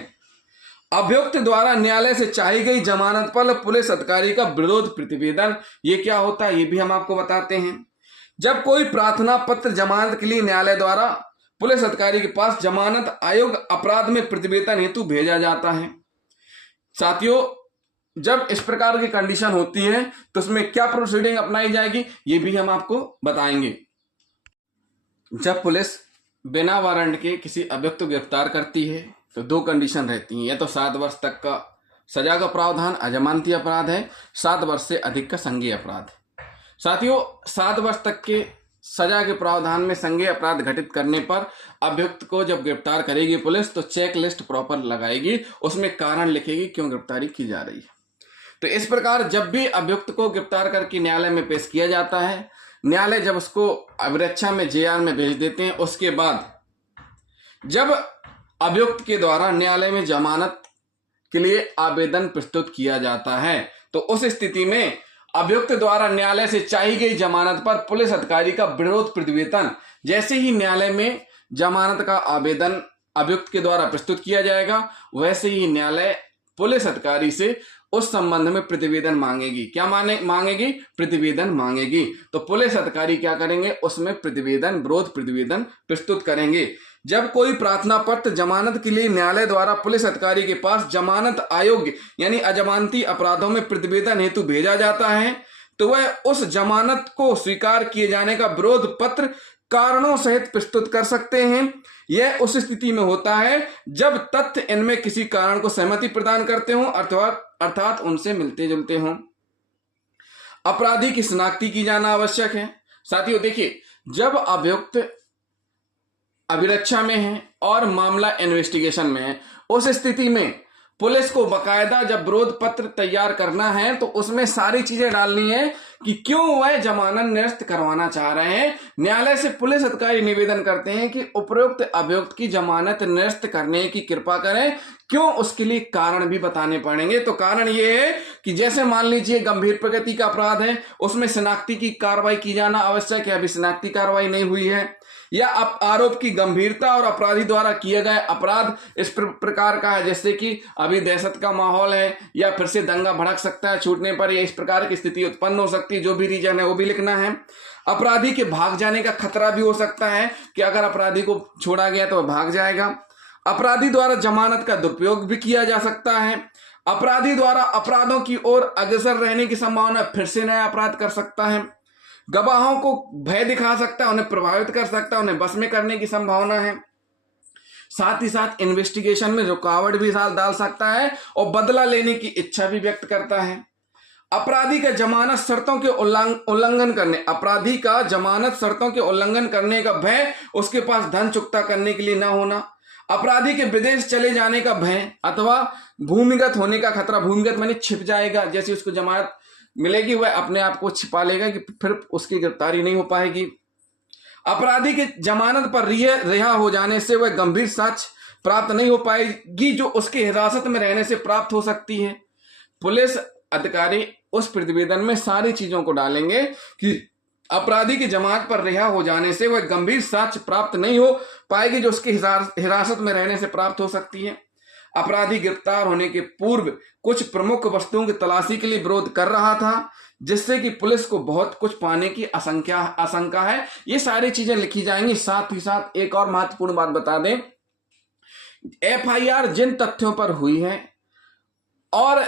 अभियुक्त द्वारा न्यायालय से चाही गई जमानत पर पुलिस अधिकारी का विरोध प्रतिवेदन, ये क्या होता है ये भी हम आपको बताते हैं। जब कोई प्रार्थना पत्र जमानत के लिए न्यायालय द्वारा पुलिस अधिकारी के पास जमानत आयोग अपराध में प्रतिवेदन हेतु भेजा जाता है। साथियों, जब इस प्रकार की कंडीशन होती है तो उसमें क्या प्रोसीडिंग अपनाई जाएगी ये भी हम आपको बताएंगे। जब पुलिस बिना वारंट के किसी अभियुक्त को गिरफ्तार करती है तो 2 कंडीशन रहती हैं। या तो 7 वर्ष तक का सजा का प्रावधान अजमानती अपराध है, 7 वर्ष से अधिक का संज्ञेय अपराध। साथियों, 7 वर्ष तक के सजा के प्रावधान में संज्ञेय अपराध घटित करने पर अभियुक्त को जब गिरफ्तार करेगी पुलिस तो चेक लिस्ट प्रॉपर लगाएगी, उसमें कारण लिखेगी क्यों गिरफ्तारी की जा रही है। तो इस प्रकार जब भी अभियुक्त को गिरफ्तार करके न्यायालय में पेश किया जाता है, न्यायालय जब उसको अभिरक्षा में जेआर में भेज देते हैं, उसके बाद जब अभियुक्त के द्वारा न्यायालय में जमानत के लिए आवेदन प्रस्तुत किया जाता है तो उस स्थिति में अभियुक्त द्वारा न्यायालय से चाही गई जमानत पर पुलिस अधिकारी का विरोध प्रतिवेदन, जैसे ही न्यायालय में जमानत का आवेदन अभियुक्त के द्वारा प्रस्तुत किया जाएगा वैसे ही न्यायालय पुलिस अधिकारी से उस संबंध में प्रतिवेदन मांगेगी। क्या मांगेगी? प्रतिवेदन मांगेगी। तो पुलिस अधिकारी क्या करेंगे? उसमें प्रतिवेदन, विरोध प्रतिवेदन प्रस्तुत करेंगे। जब कोई प्रार्थना पत्र जमानत के लिए न्यायालय द्वारा पुलिस अधिकारी के पास जमानत अयोग्य यानी अजमानती अपराधों में प्रतिवेदन हेतु भेजा जाता है तो वह उस जमानत को स्वीकार किए जाने का विरोध पत्र कारणों सहित प्रस्तुत कर सकते हैं। यह उस स्थिति में होता है जब तथ्य इनमें किसी कारण को सहमति प्रदान करते हों अर्थात उनसे मिलते जुलते हों। अपराधी की शिनाख्ती की जाना आवश्यक है। साथियों देखिए, जब अभियुक्त अभिरक्षा में है और मामला इन्वेस्टिगेशन में है, उस स्थिति में पुलिस को बकायदा जब विरोध पत्र तैयार करना है तो उसमें सारी चीजें डालनी है कि क्यों वह जमानत निरस्त करवाना चाह रहे हैं। न्यायालय से पुलिस अधिकारी निवेदन करते हैं कि उपरोक्त अभियुक्त की जमानत निरस्त करने की कृपा करें। क्यों, उसके लिए कारण भी बताने पड़ेंगे। तो कारण ये है कि जैसे मान लीजिए गंभीर प्रकृति का अपराध है, उसमें शिनाख्ती की कार्रवाई की जाना आवश्यक है, अभी शिनाख्ती कार्रवाई नहीं हुई है, या आरोप की गंभीरता और अपराधी द्वारा किए गए अपराध इस प्रकार का है जैसे कि अभी दहशत का माहौल है या फिर से दंगा भड़क सकता है छूटने पर, या इस प्रकार की स्थिति उत्पन्न हो सकती है। जो भी रीजन है वो भी लिखना है। अपराधी के भाग जाने का खतरा भी हो सकता है कि अगर अपराधी को छोड़ा गया तो वह भाग जाएगा। अपराधी द्वारा जमानत का दुरुपयोग भी किया जा सकता है। अपराधी द्वारा अपराधों की ओर अग्रसर रहने की संभावना, फिर से नया अपराध कर सकता है। गवाहों को भय दिखा सकता है, उन्हें प्रभावित कर सकता है, उन्हें बस में करने की संभावना है। साथ ही साथ इन्वेस्टिगेशन में रुकावट भी डाल सकता है और बदला लेने की इच्छा भी व्यक्त करता है। अपराधी का जमानत शर्तों के उल्लंघन करने का भय, उसके पास धन चुकता करने के लिए न होना, अपराधी के विदेश चले जाने का भय अथवा भूमिगत होने का खतरा। भूमिगत माने छिप जाएगा, जैसे उसको जमानत मिलेगी वह अपने आप को छिपा लेगा कि फिर उसकी गिरफ्तारी नहीं हो पाएगी। अपराधी के जमानत पर रिहा हो जाने से वह गंभीर साक्ष्य प्राप्त नहीं हो पाएगी जो उसके हिरासत में रहने से प्राप्त हो सकती है। पुलिस अधिकारी उस प्रतिवेदन में सारी चीजों को डालेंगे कि अपराधी की जमानत पर रिहा हो जाने से वह गंभीर साक्ष्य प्राप्त नहीं हो पाएगी जो उसके हिरासत में रहने से प्राप्त हो सकती है। अपराधी गिरफ्तार होने के पूर्व कुछ प्रमुख वस्तुओं की तलाशी के लिए विरोध कर रहा था जिससे कि पुलिस को बहुत कुछ पाने की आशंका है। ये सारी चीजें लिखी जाएंगी। साथ ही साथ एक और महत्वपूर्ण बात बता दें, एफआईआर जिन तथ्यों पर हुई है और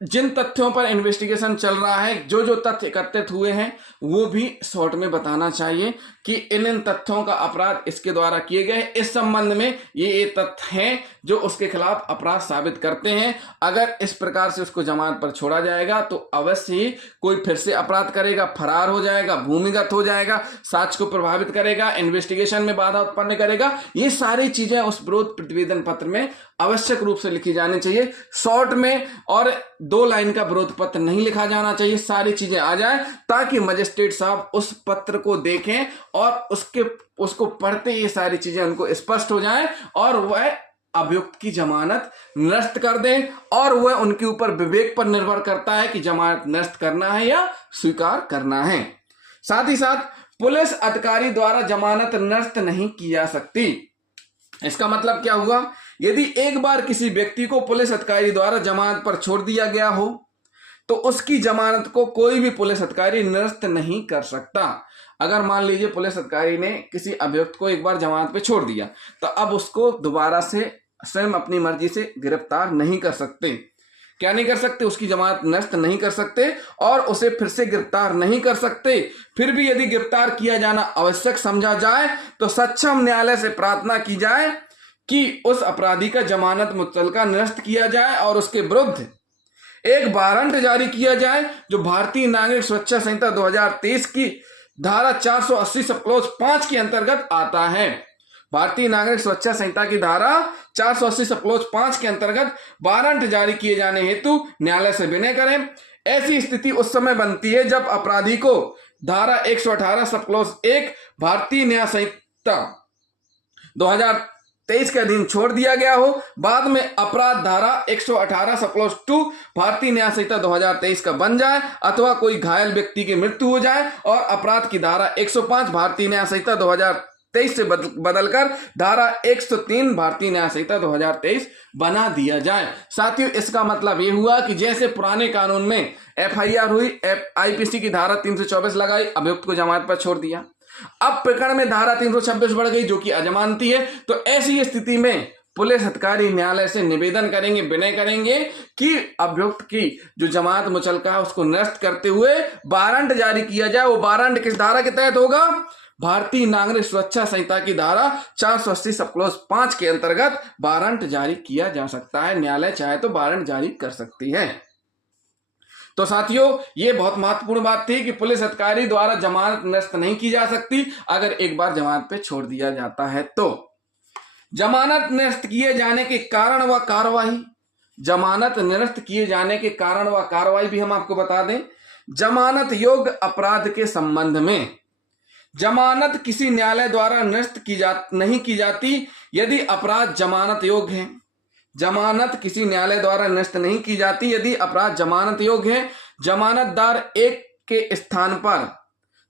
जिन तथ्यों पर इन्वेस्टिगेशन चल रहा है, जो तथ्य एकत्रित हुए हैं वो भी शॉर्ट में बताना चाहिए कि इन तथ्यों का अपराध इसके द्वारा किए गए। इस संबंध में ये तथ्य हैं जो उसके खिलाफ अपराध साबित करते हैं। अगर इस प्रकार से उसको जमानत पर छोड़ा जाएगा तो अवश्य ही कोई फिर से अपराध करेगा, फरार हो जाएगा, भूमिगत हो जाएगा, साक्ष्य को प्रभावित करेगा, इन्वेस्टिगेशन में बाधा उत्पन्न करेगा। ये सारी चीजें उस विरोध प्रतिवेदन पत्र में आवश्यक रूप से लिखी जानी चाहिए। शॉर्ट में और 2 लाइन का विरोध पत्र नहीं लिखा जाना चाहिए। सारी चीजें आ जाए ताकि मजिस्ट्रेट साहब उस पत्र को देखें और उसको पढ़ते ये सारी चीजें उनको स्पष्ट हो जाएं और वह अभियुक्त की जमानत निरस्त कर दें। और वह उनके ऊपर विवेक पर निर्भर करता है कि जमानत निरस्त करना है या स्वीकार करना है। साथ ही साथ पुलिस अधिकारी द्वारा जमानत निरस्त नहीं की जा सकती। इसका मतलब क्या हुआ, यदि एक बार किसी व्यक्ति को पुलिस अधिकारी द्वारा जमानत पर छोड़ दिया गया हो तो उसकी जमानत को कोई भी पुलिस अधिकारी निरस्त नहीं कर सकता। अगर मान लीजिए पुलिस अधिकारी ने किसी अभियुक्त को एक बार जमानत पे छोड़ दिया तो अब उसको दोबारा से स्वयं अपनी मर्जी से गिरफ्तार नहीं कर सकते। क्या नहीं कर सकते, उसकी जमानत निरस्त नहीं कर सकते और उसे फिर से गिरफ्तार नहीं कर सकते। फिर भी यदि गिरफ्तार किया जाना आवश्यक समझा जाए तो सक्षम न्यायालय से प्रार्थना की जाए कि उस अपराधी का जमानत मुतल्लका निरस्त किया जाए और उसके विरुद्ध एक वारंट जारी किया जाए जो भारतीय नागरिक सुरक्षा संहिता 2023 की धारा 480 सब क्लॉज 5 के अंतर्गत आता है। भारतीय नागरिक सुरक्षा संहिता की धारा 480 सब क्लॉज 5 के अंतर्गत वारंट जारी किए जाने हेतु न्यायालय से विनय करें। ऐसी स्थिति उस समय बनती है जब अपराधी को धारा 118 सब क्लॉज 1 भारतीय न्याय संहिता 2023 के अधीन छोड़ दिया गया हो, बाद में अपराध धारा 118 सब क्लॉज 2 भारतीय न्याय संहिता 2023 का बन जाए अथवा कोई घायल व्यक्ति की मृत्यु हो जाए और अपराध की धारा 105 भारतीय न्याय संहिता 2023 से बदलकर धारा 103 भारतीय न्याय संहिता 2023 बना दिया जाए। साथियों, इसका मतलब ये हुआ कि जैसे पुराने कानून में एफआईआर हुई, आईपीसी की धारा 324 लगाई, अभियुक्त को जमानत पर छोड़ दिया, अब प्रकरण में धारा 326 बढ़ गई जो कि अजमानती है। तो ऐसी स्थिति में पुलिस अधिकारी न्यायालय से निवेदन करेंगे, विनय करेंगे कि अभियुक्त की जो जमानत मुचलका है उसको निरस्त करते हुए वारंट जारी किया जाए। वो वारंट किस धारा के तहत होगा? भारतीय नागरिक सुरक्षा संहिता की धारा 480 सब क्लॉज 5 के अंतर्गत वारंट जारी किया जा सकता है। न्यायालय चाहे तो वारंट जारी कर सकती है। तो साथियों, ये बहुत महत्वपूर्ण बात थी कि पुलिस अधिकारी द्वारा जमानत निरस्त नहीं की जा सकती अगर एक बार जमानत पे छोड़ दिया जाता है तो। जमानत निरस्त किए जाने के कारण व कार्रवाई, जमानत निरस्त किए जाने के कारण व कार्रवाई भी हम आपको बता दें। जमानत योग्य अपराध के संबंध में जमानत किसी न्यायालय द्वारा निरस्त नहीं की जाती यदि अपराध जमानत योग्य है। जमानत किसी न्यायालय द्वारा निरस्त नहीं की जाती यदि अपराध जमानत योग्य है। जमानतदार एक के स्थान पर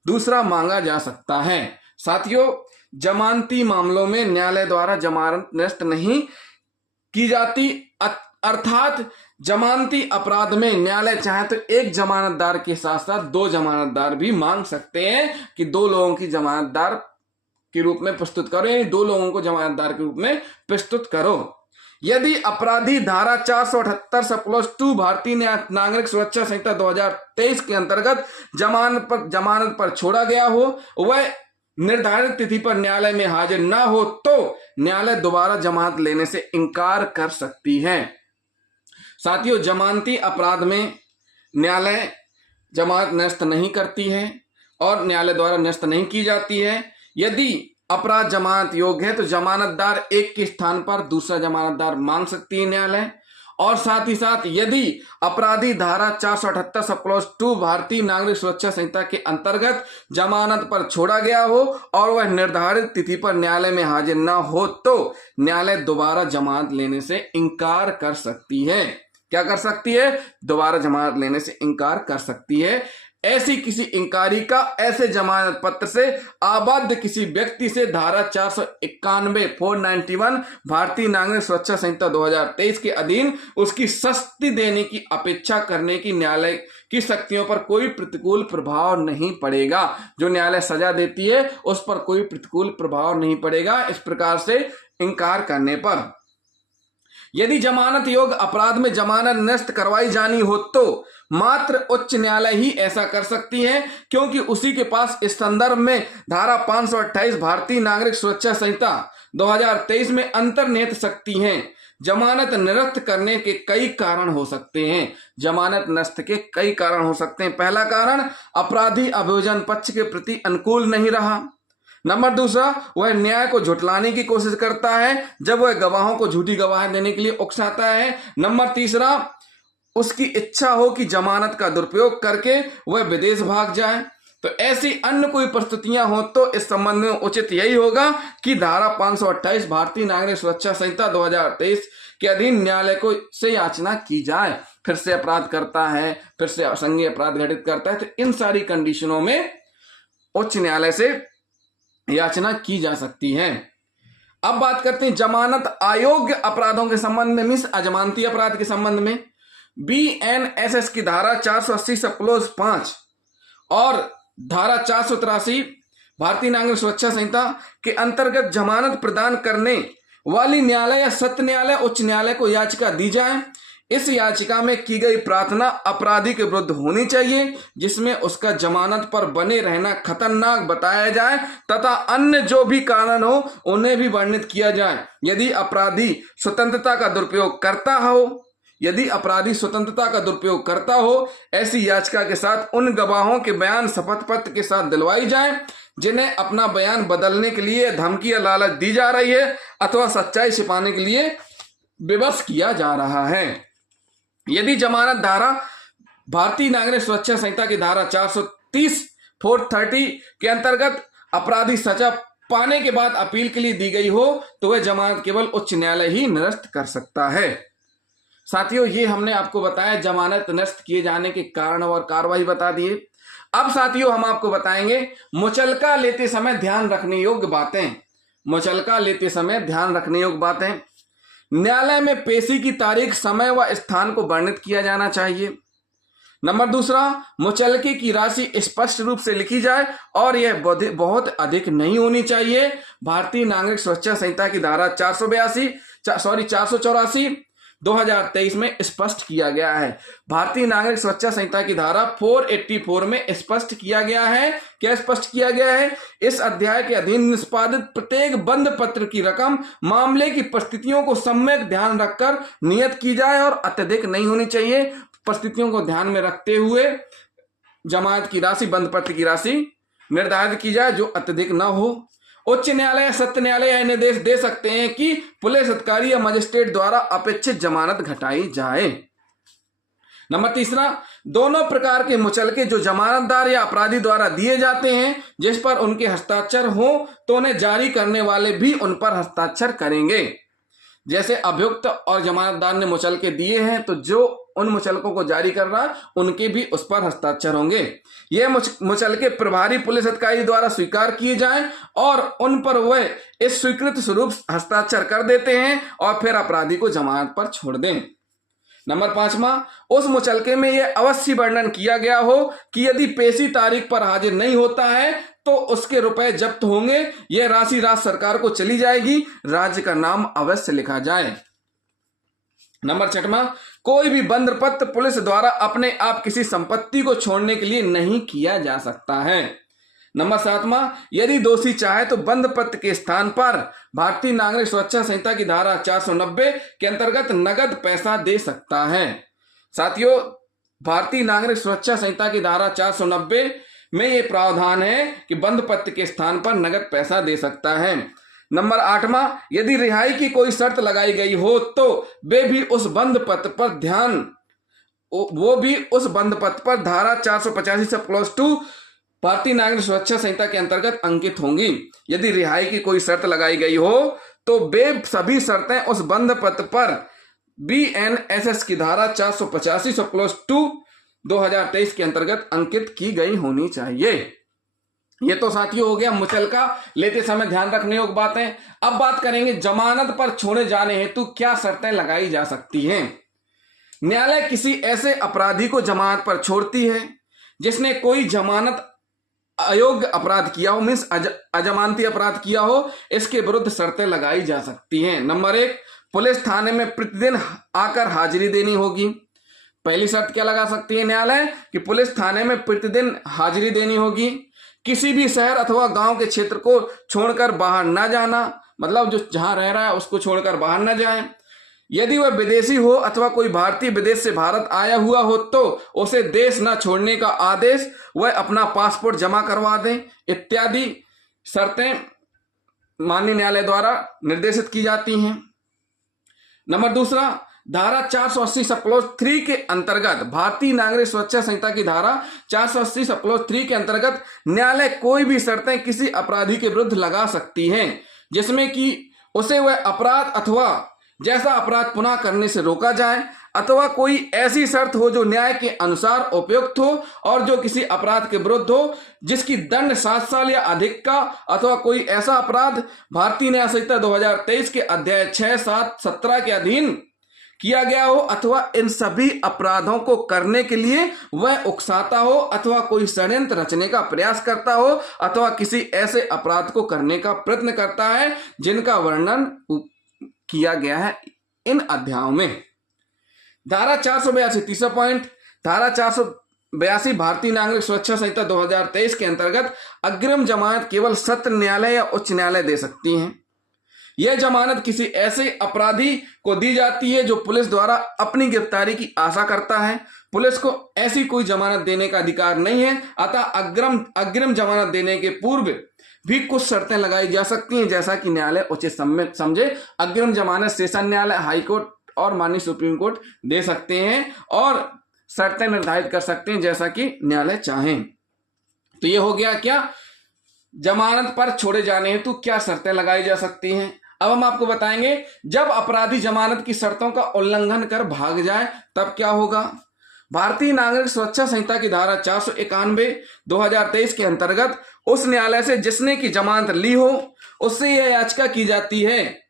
दूसरा मांगा जा सकता है। साथियों, जमानती मामलों में न्यायालय द्वारा जमानत निरस्त नहीं की जाती, अर्थात जमानती अपराध में न्यायालय चाहे तो एक जमानतदार के साथ साथ 2 जमानतदार भी मांग सकते हैं कि 2 लोगों की जमानतदार के रूप में प्रस्तुत करो, यानी 2 लोगों को जमानतदार के रूप में प्रस्तुत करो। यदि अपराधी धारा 478 सब क्लॉज 2 भारतीय नागरिक सुरक्षा संहिता 2023 के अंतर्गत जमानत पर छोड़ा गया हो, वह निर्धारित तिथि पर न्यायालय में हाजिर न हो तो न्यायालय दोबारा जमानत लेने से इनकार कर सकती है। साथियों, जमानती अपराध में न्यायालय जमानत निरस्त नहीं करती है और न्यायालय द्वारा निरस्त नहीं की जाती है। यदि अपराध जमानत योग्य है तो जमानतदार एक के स्थान पर दूसरा जमानतदार मांग सकती है न्यायालय। और साथ ही साथ यदि अपराधी धारा 478 सब क्लॉज 2 भारतीय नागरिक सुरक्षा संहिता के अंतर्गत जमानत पर छोड़ा गया हो और वह निर्धारित तिथि पर न्यायालय में हाजिर न हो तो न्यायालय दोबारा जमानत लेने से इनकार कर सकती है। क्या कर सकती है? दोबारा जमानत लेने से इनकार कर सकती है। ऐसी किसी इंकारी का ऐसे जमानत पत्र से आबद्ध किसी व्यक्ति से धारा 491 491 भारतीय नागरिक सुरक्षा संहिता 2023 के अधीन उसकी सख्ती देने की अपेक्षा करने की न्यायालय की शक्तियों पर कोई प्रतिकूल प्रभाव नहीं पड़ेगा। जो न्यायालय सजा देती है उस पर कोई प्रतिकूल प्रभाव नहीं पड़ेगा इस प्रकार से इनकार करने पर। यदि जमानत योग्य अपराध में जमानत निरस्त करवाई जानी हो तो मात्र उच्च न्यायालय ही ऐसा कर सकती है, क्योंकि उसी के पास इस संदर्भ में धारा 528 भारतीय नागरिक सुरक्षा संहिता 2023 में अंतर्निहित शक्ति है। जमानत निरस्त करने के कई कारण हो सकते हैं। जमानत निरस्त के कई कारण हो सकते हैं। पहला कारण, अपराधी अभियोजन पक्ष के प्रति अनुकूल नहीं रहा। नंबर दूसरा, वह न्याय को झुठलाने की कोशिश करता है जब वह गवाहों को झूठी गवाही देने के लिए उकसाता है। नंबर तीसरा, उसकी इच्छा हो कि जमानत का दुरुपयोग करके वह विदेश भाग जाए। तो ऐसी अन्य कोई परिस्थितियां हो तो इस संबंध में उचित यही होगा कि धारा 528 भारतीय नागरिक सुरक्षा संहिता 2023 के अधीन न्यायालय को से याचना की जाए। फिर से अपराध करता है, फिर से असंज्ञेय अपराध घटित करता है, तो इन सारी कंडीशनों में उच्च न्यायालय से याचना की जा सकती है। अब बात करते हैं जमानत अयोग्य अपराधों के संबंध में, मीन्स अजमानती अपराध के संबंध में। BNSS की धारा 480 सब क्लॉज 5 और धारा 483 भारतीय नागरिक सुरक्षा संहिता के अंतर्गत जमानत प्रदान करने वाली न्यायालय या सत्र न्यायालय उच्च न्यायालय को याचिका दी जाए। इस याचिका में की गई प्रार्थना अपराधी के विरुद्ध होनी चाहिए जिसमें उसका जमानत पर बने रहना खतरनाक बताया जाए तथा अन्य जो भी कारण हो उन्हें भी वर्णित किया जाए। यदि अपराधी स्वतंत्रता का दुरुपयोग करता हो ऐसी याचिका के साथ उन गवाहों के बयान शपथ पत्र के साथ दिलवाई जाए जिन्हें अपना बयान बदलने के लिए धमकी या लालच दी जा रही है अथवा सच्चाई छिपाने के लिए विवश किया जा रहा है। यदि जमानत धारा भारतीय नागरिक सुरक्षा संहिता की धारा 430 430 के अंतर्गत अपराधी सजा पाने के बाद अपील के लिए दी गई हो तो वह जमानत केवल उच्च न्यायालय ही निरस्त कर सकता है। साथियों, ये हमने आपको बताया जमानत निरस्त किए जाने के कारण और कार्रवाई बता दिए। अब साथियों, हम आपको बताएंगे मुचलका लेते समय ध्यान रखने योग्य बातें। न्यायालय में पेशी की तारीख, समय व स्थान को वर्णित किया जाना चाहिए। नंबर दूसरा, मुचलके की राशि स्पष्ट रूप से लिखी जाए और यह बहुत अधिक नहीं होनी चाहिए। भारतीय नागरिक सुरक्षा संहिता की धारा 484 2023 में स्पष्ट किया गया है। भारतीय नागरिक सुरक्षा संहिता की धारा 484 में स्पष्ट किया गया है। क्या स्पष्ट किया गया है? इस अध्याय के अधीन निष्पादित प्रत्येक बंद पत्र की रकम मामले की परिस्थितियों को सम्यक ध्यान रखकर नियत की जाए और अत्यधिक नहीं होनी चाहिए। परिस्थितियों को ध्यान में रखते हुए जमानत की राशि, बंद पत्र की राशि निर्धारित की जाए जो अत्यधिक न हो। उच्च न्यायालय, सत्र न्यायालय यह निर्देश दे सकते हैं कि पुलिस अधिकारी या मजिस्ट्रेट द्वारा अपेक्षित जमानत घटाई जाए। नंबर तीसरा, दोनों प्रकार के मुचलके जो जमानतदार या अपराधी द्वारा दिए जाते हैं जिस पर उनके हस्ताक्षर हो तो उन्हें जारी करने वाले भी उन पर हस्ताक्षर करेंगे। जैसे अभियुक्त और जमानतदार ने मुचलके दिए हैं तो जो उन मुचलकों को जारी कर रहा उनके भी उस पर हस्ताक्षर होंगे। ये मुचलके प्रभारी पुलिस अधिकारी द्वारा स्वीकार किए जाएं और उन पर वह इस स्वीकृत स्वरूप हस्ताक्षर कर देते हैं और फिर अपराधी को जमानत पर छोड़ दें। नंबर 5वां, उस मुचलके में यह अवश्य वर्णन किया गया हो कि यदि पेशी तारीख पर हाजिर नहीं होता है तो उसके रुपए जब्त होंगे। यह राशि राज्य सरकार को चली जाएगी। राज्य का नाम अवश्य लिखा जाए। नंबर 6वां, कोई भी बंद पत्र पुलिस द्वारा अपने आप किसी संपत्ति को छोड़ने के लिए नहीं किया जा सकता है। नंबर 7वां, यदि दोषी चाहे तो बंद पत्र के स्थान पर भारतीय नागरिक सुरक्षा संहिता की धारा 490 के अंतर्गत नगद पैसा दे सकता है। साथियों, भारतीय नागरिक सुरक्षा संहिता की धारा 490 में ये प्रावधान है कि बंद पत्र के स्थान पर नगद पैसा दे सकता है। नंबर 8वां, यदि रिहाई की कोई शर्त लगाई गई हो तो वो भी उस बंद पत्र पर धारा 485 सब क्लॉज 2 भारतीय नागरिक सुरक्षा संहिता के अंतर्गत अंकित होंगी। यदि रिहाई की कोई शर्त लगाई गई हो तो वे सभी शर्तें उस बंद पत्र पर BNSS की धारा 485 सब क्लॉज 2 2023 के अंतर्गत अंकित की गई होनी चाहिए। ये तो साथियों हो गया मुचलका लेते समय ध्यान रखने योग्य बातें। अब बात करेंगे जमानत पर छोड़े जाने हेतु क्या शर्तें लगाई जा सकती हैं। न्यायालय किसी ऐसे अपराधी को जमानत पर छोड़ती है जिसने कोई जमानत अयोग्य अपराध किया हो, मीन्स अजमानती अपराध किया हो। इसके विरुद्ध शर्तें लगाई जा सकती हैं। नंबर 1, पुलिस थाने में प्रतिदिन आकर हाजिरी देनी होगी। पहली शर्त क्या लगा सकती है न्यायालय कि पुलिस थाने में प्रतिदिन हाजिरी देनी होगी। किसी भी शहर अथवा गांव के क्षेत्र को छोड़कर बाहर न जाना, मतलब जो जहां रह रहा है उसको छोड़कर बाहर न जाए। यदि वह विदेशी हो अथवा कोई भारतीय विदेश से भारत आया हुआ हो तो उसे देश न छोड़ने का आदेश, वह अपना पासपोर्ट जमा करवा दें, इत्यादि शर्तें माननीय न्यायालय द्वारा निर्देशित की जाती हैं। नंबर 2, धारा 480 सब क्लॉज 3 के अंतर्गत भारतीय नागरिक सुरक्षा संहिता की धारा 480 सब क्लॉज 3 के अंतर्गत न्यायालय कोई भी शर्तें किसी अपराधी के विरुद्ध लगा सकती हैं जिसमें कि उसे वह अपराध अथवा जैसा अपराध पुनः करने से रोका जाए, अथवा कोई ऐसी शर्त हो जो न्याय के अनुसार उपयुक्त हो और जो किसी अपराध के विरुद्ध हो जिसकी दंड 7 साल या अधिक का, अथवा कोई ऐसा अपराध भारतीय न्याय संहिता 2023 के अध्याय 6, 7, 17 के अधीन किया गया हो, अथवा इन सभी अपराधों को करने के लिए वह उकसाता हो, अथवा कोई षड्यंत्र रचने का प्रयास करता हो, अथवा किसी ऐसे अपराध को करने का प्रयत्न करता है जिनका वर्णन किया गया है इन अध्यायों में। धारा 482 तीसरा पॉइंट, धारा 482 भारतीय नागरिक सुरक्षा संहिता 2023 के अंतर्गत अग्रिम जमानत केवल सत्र न्यायालय या उच्च न्यायालय दे सकती हैं। यह जमानत किसी ऐसे अपराधी को दी जाती है जो पुलिस द्वारा अपनी गिरफ्तारी की आशा करता है। पुलिस को ऐसी कोई जमानत देने का अधिकार नहीं है, अतः अग्रिम जमानत देने के पूर्व भी कुछ शर्तें लगाई जा सकती हैं जैसा कि न्यायालय उचित समझे। अग्रिम जमानत सेशन न्यायालय, हाई कोर्ट और माननीय सुप्रीम कोर्ट दे सकते हैं और शर्तें निर्धारित कर सकते हैं जैसा कि न्यायालय चाहें। तो ये हो गया क्या, जमानत पर छोड़े जाने हेतु क्या शर्तें लगाई जा सकती हैं। अब हम आपको बताएंगे जब अपराधी जमानत की शर्तों का उल्लंघन कर भाग जाए तब क्या होगा। भारतीय नागरिक सुरक्षा संहिता की धारा 491 2023 के अंतर्गत उस न्यायालय से जिसने की जमानत ली हो उससे यह याचिका की जाती है,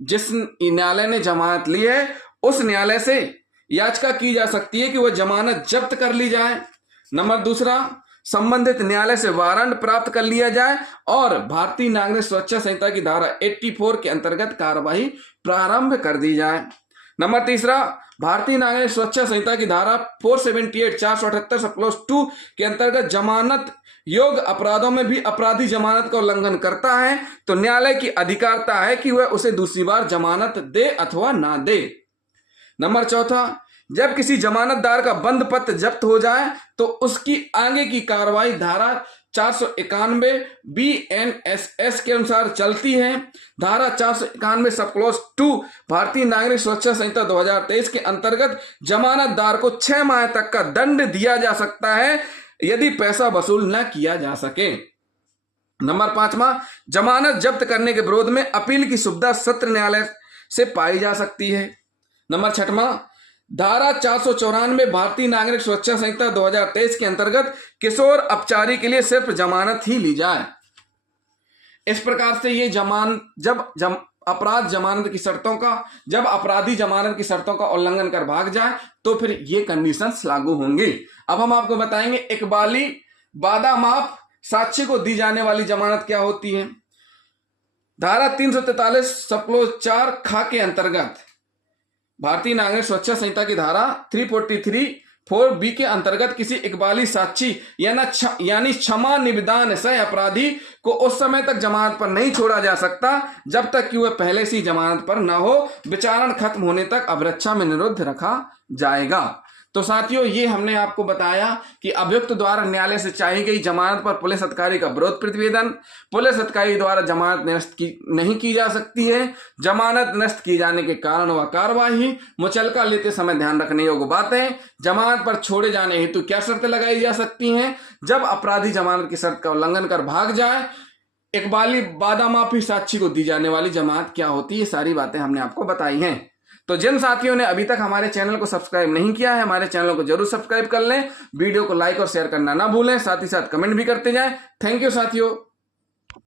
जिस न्यायालय ने जमानत ली है उस न्यायालय से याचिका की जा सकती है कि वह जमानत जब्त कर ली जाए। नंबर दूसरा, संबंधित न्यायालय से वारंट प्राप्त कर लिया जाए और भारतीय नागरिक सुरक्षा संहिता की धारा 84 के अंतर्गत कार्यवाही प्रारंभ कर दी जाए। नंबर तीसरा, भारतीय नागरिक सुरक्षा संहिता की धारा 478 478 सब क्लॉज 2 के अंतर्गत जमानत योग्य अपराधों में भी अपराधी जमानत का उल्लंघन करता है तो न्यायालय की अधिकारता है कि वह उसे दूसरी बार जमानत दे अथवा ना दे। नंबर चौथा, जब किसी जमानतदार का बंद पत्र जब्त हो जाए तो उसकी आगे की कार्रवाई धारा 491 BNSS के अनुसार चलती है। धारा 491 सब क्लॉज 2 भारतीय नागरिक सुरक्षा संहिता 2023 के अंतर्गत जमानतदार को 6 माह तक का दंड दिया जा सकता है यदि पैसा वसूल न किया जा सके। नंबर 5वां, जमानत जब्त करने के विरोध में अपील की सुविधा सत्र न्यायालय से पाई जा सकती है। नंबर 6वां, धारा 494 भारतीय नागरिक सुरक्षा संहिता 2023 के अंतर्गत किशोर अपचारी के लिए सिर्फ जमानत ही ली जाए। इस प्रकार से ये जब अपराध जमानत की शर्तों का जब अपराधी जमानत की शर्तों का उल्लंघन कर भाग जाए तो फिर ये कंडीशंस लागू होंगी। अब हम आपको बताएंगे इकबाली बादामाप साक्ष्य को दी जाने वाली जमानत क्या होती है। धारा 343 सब क्लॉज 4 खा के अंतर्गत भारतीय नागरिक सुरक्षा संहिता की धारा 343(4)B के अंतर्गत किसी इकबाली साक्षी यानी क्षमा निविदान सह अपराधी को उस समय तक जमानत पर नहीं छोड़ा जा सकता जब तक कि वह पहले से जमानत पर न हो। विचारण खत्म होने तक अभिरक्षा में निरुद्ध रखा जाएगा। तो साथियों, ये हमने आपको बताया कि अभियुक्त द्वारा न्यायालय से चाही गई जमानत पर पुलिस अधिकारी का विरोध प्रतिवेदन, पुलिस अधिकारी द्वारा जमानत निरस्त नहीं की जा सकती है, जमानत निरस्त किए जाने के कारण व कार्यवाही, मुचलका लेते समय ध्यान रखने योग्य बातें, जमानत पर छोड़े जाने हेतु क्या शर्तें लगाई जा सकती हैं, जब अपराधी जमानत की शर्त का उल्लंघन कर भाग जाए, इकबाली बादामापी साक्षी को दी जाने वाली जमानत क्या होती है, ये सारी बातें हमने आपको बताई हैं। तो जिन साथियों ने अभी तक हमारे चैनल को सब्सक्राइब नहीं किया है, हमारे चैनल को जरूर सब्सक्राइब कर लें, वीडियो को लाइक और शेयर करना ना भूलें, साथ ही साथ कमेंट भी करते जाएं। थैंक यू साथियों।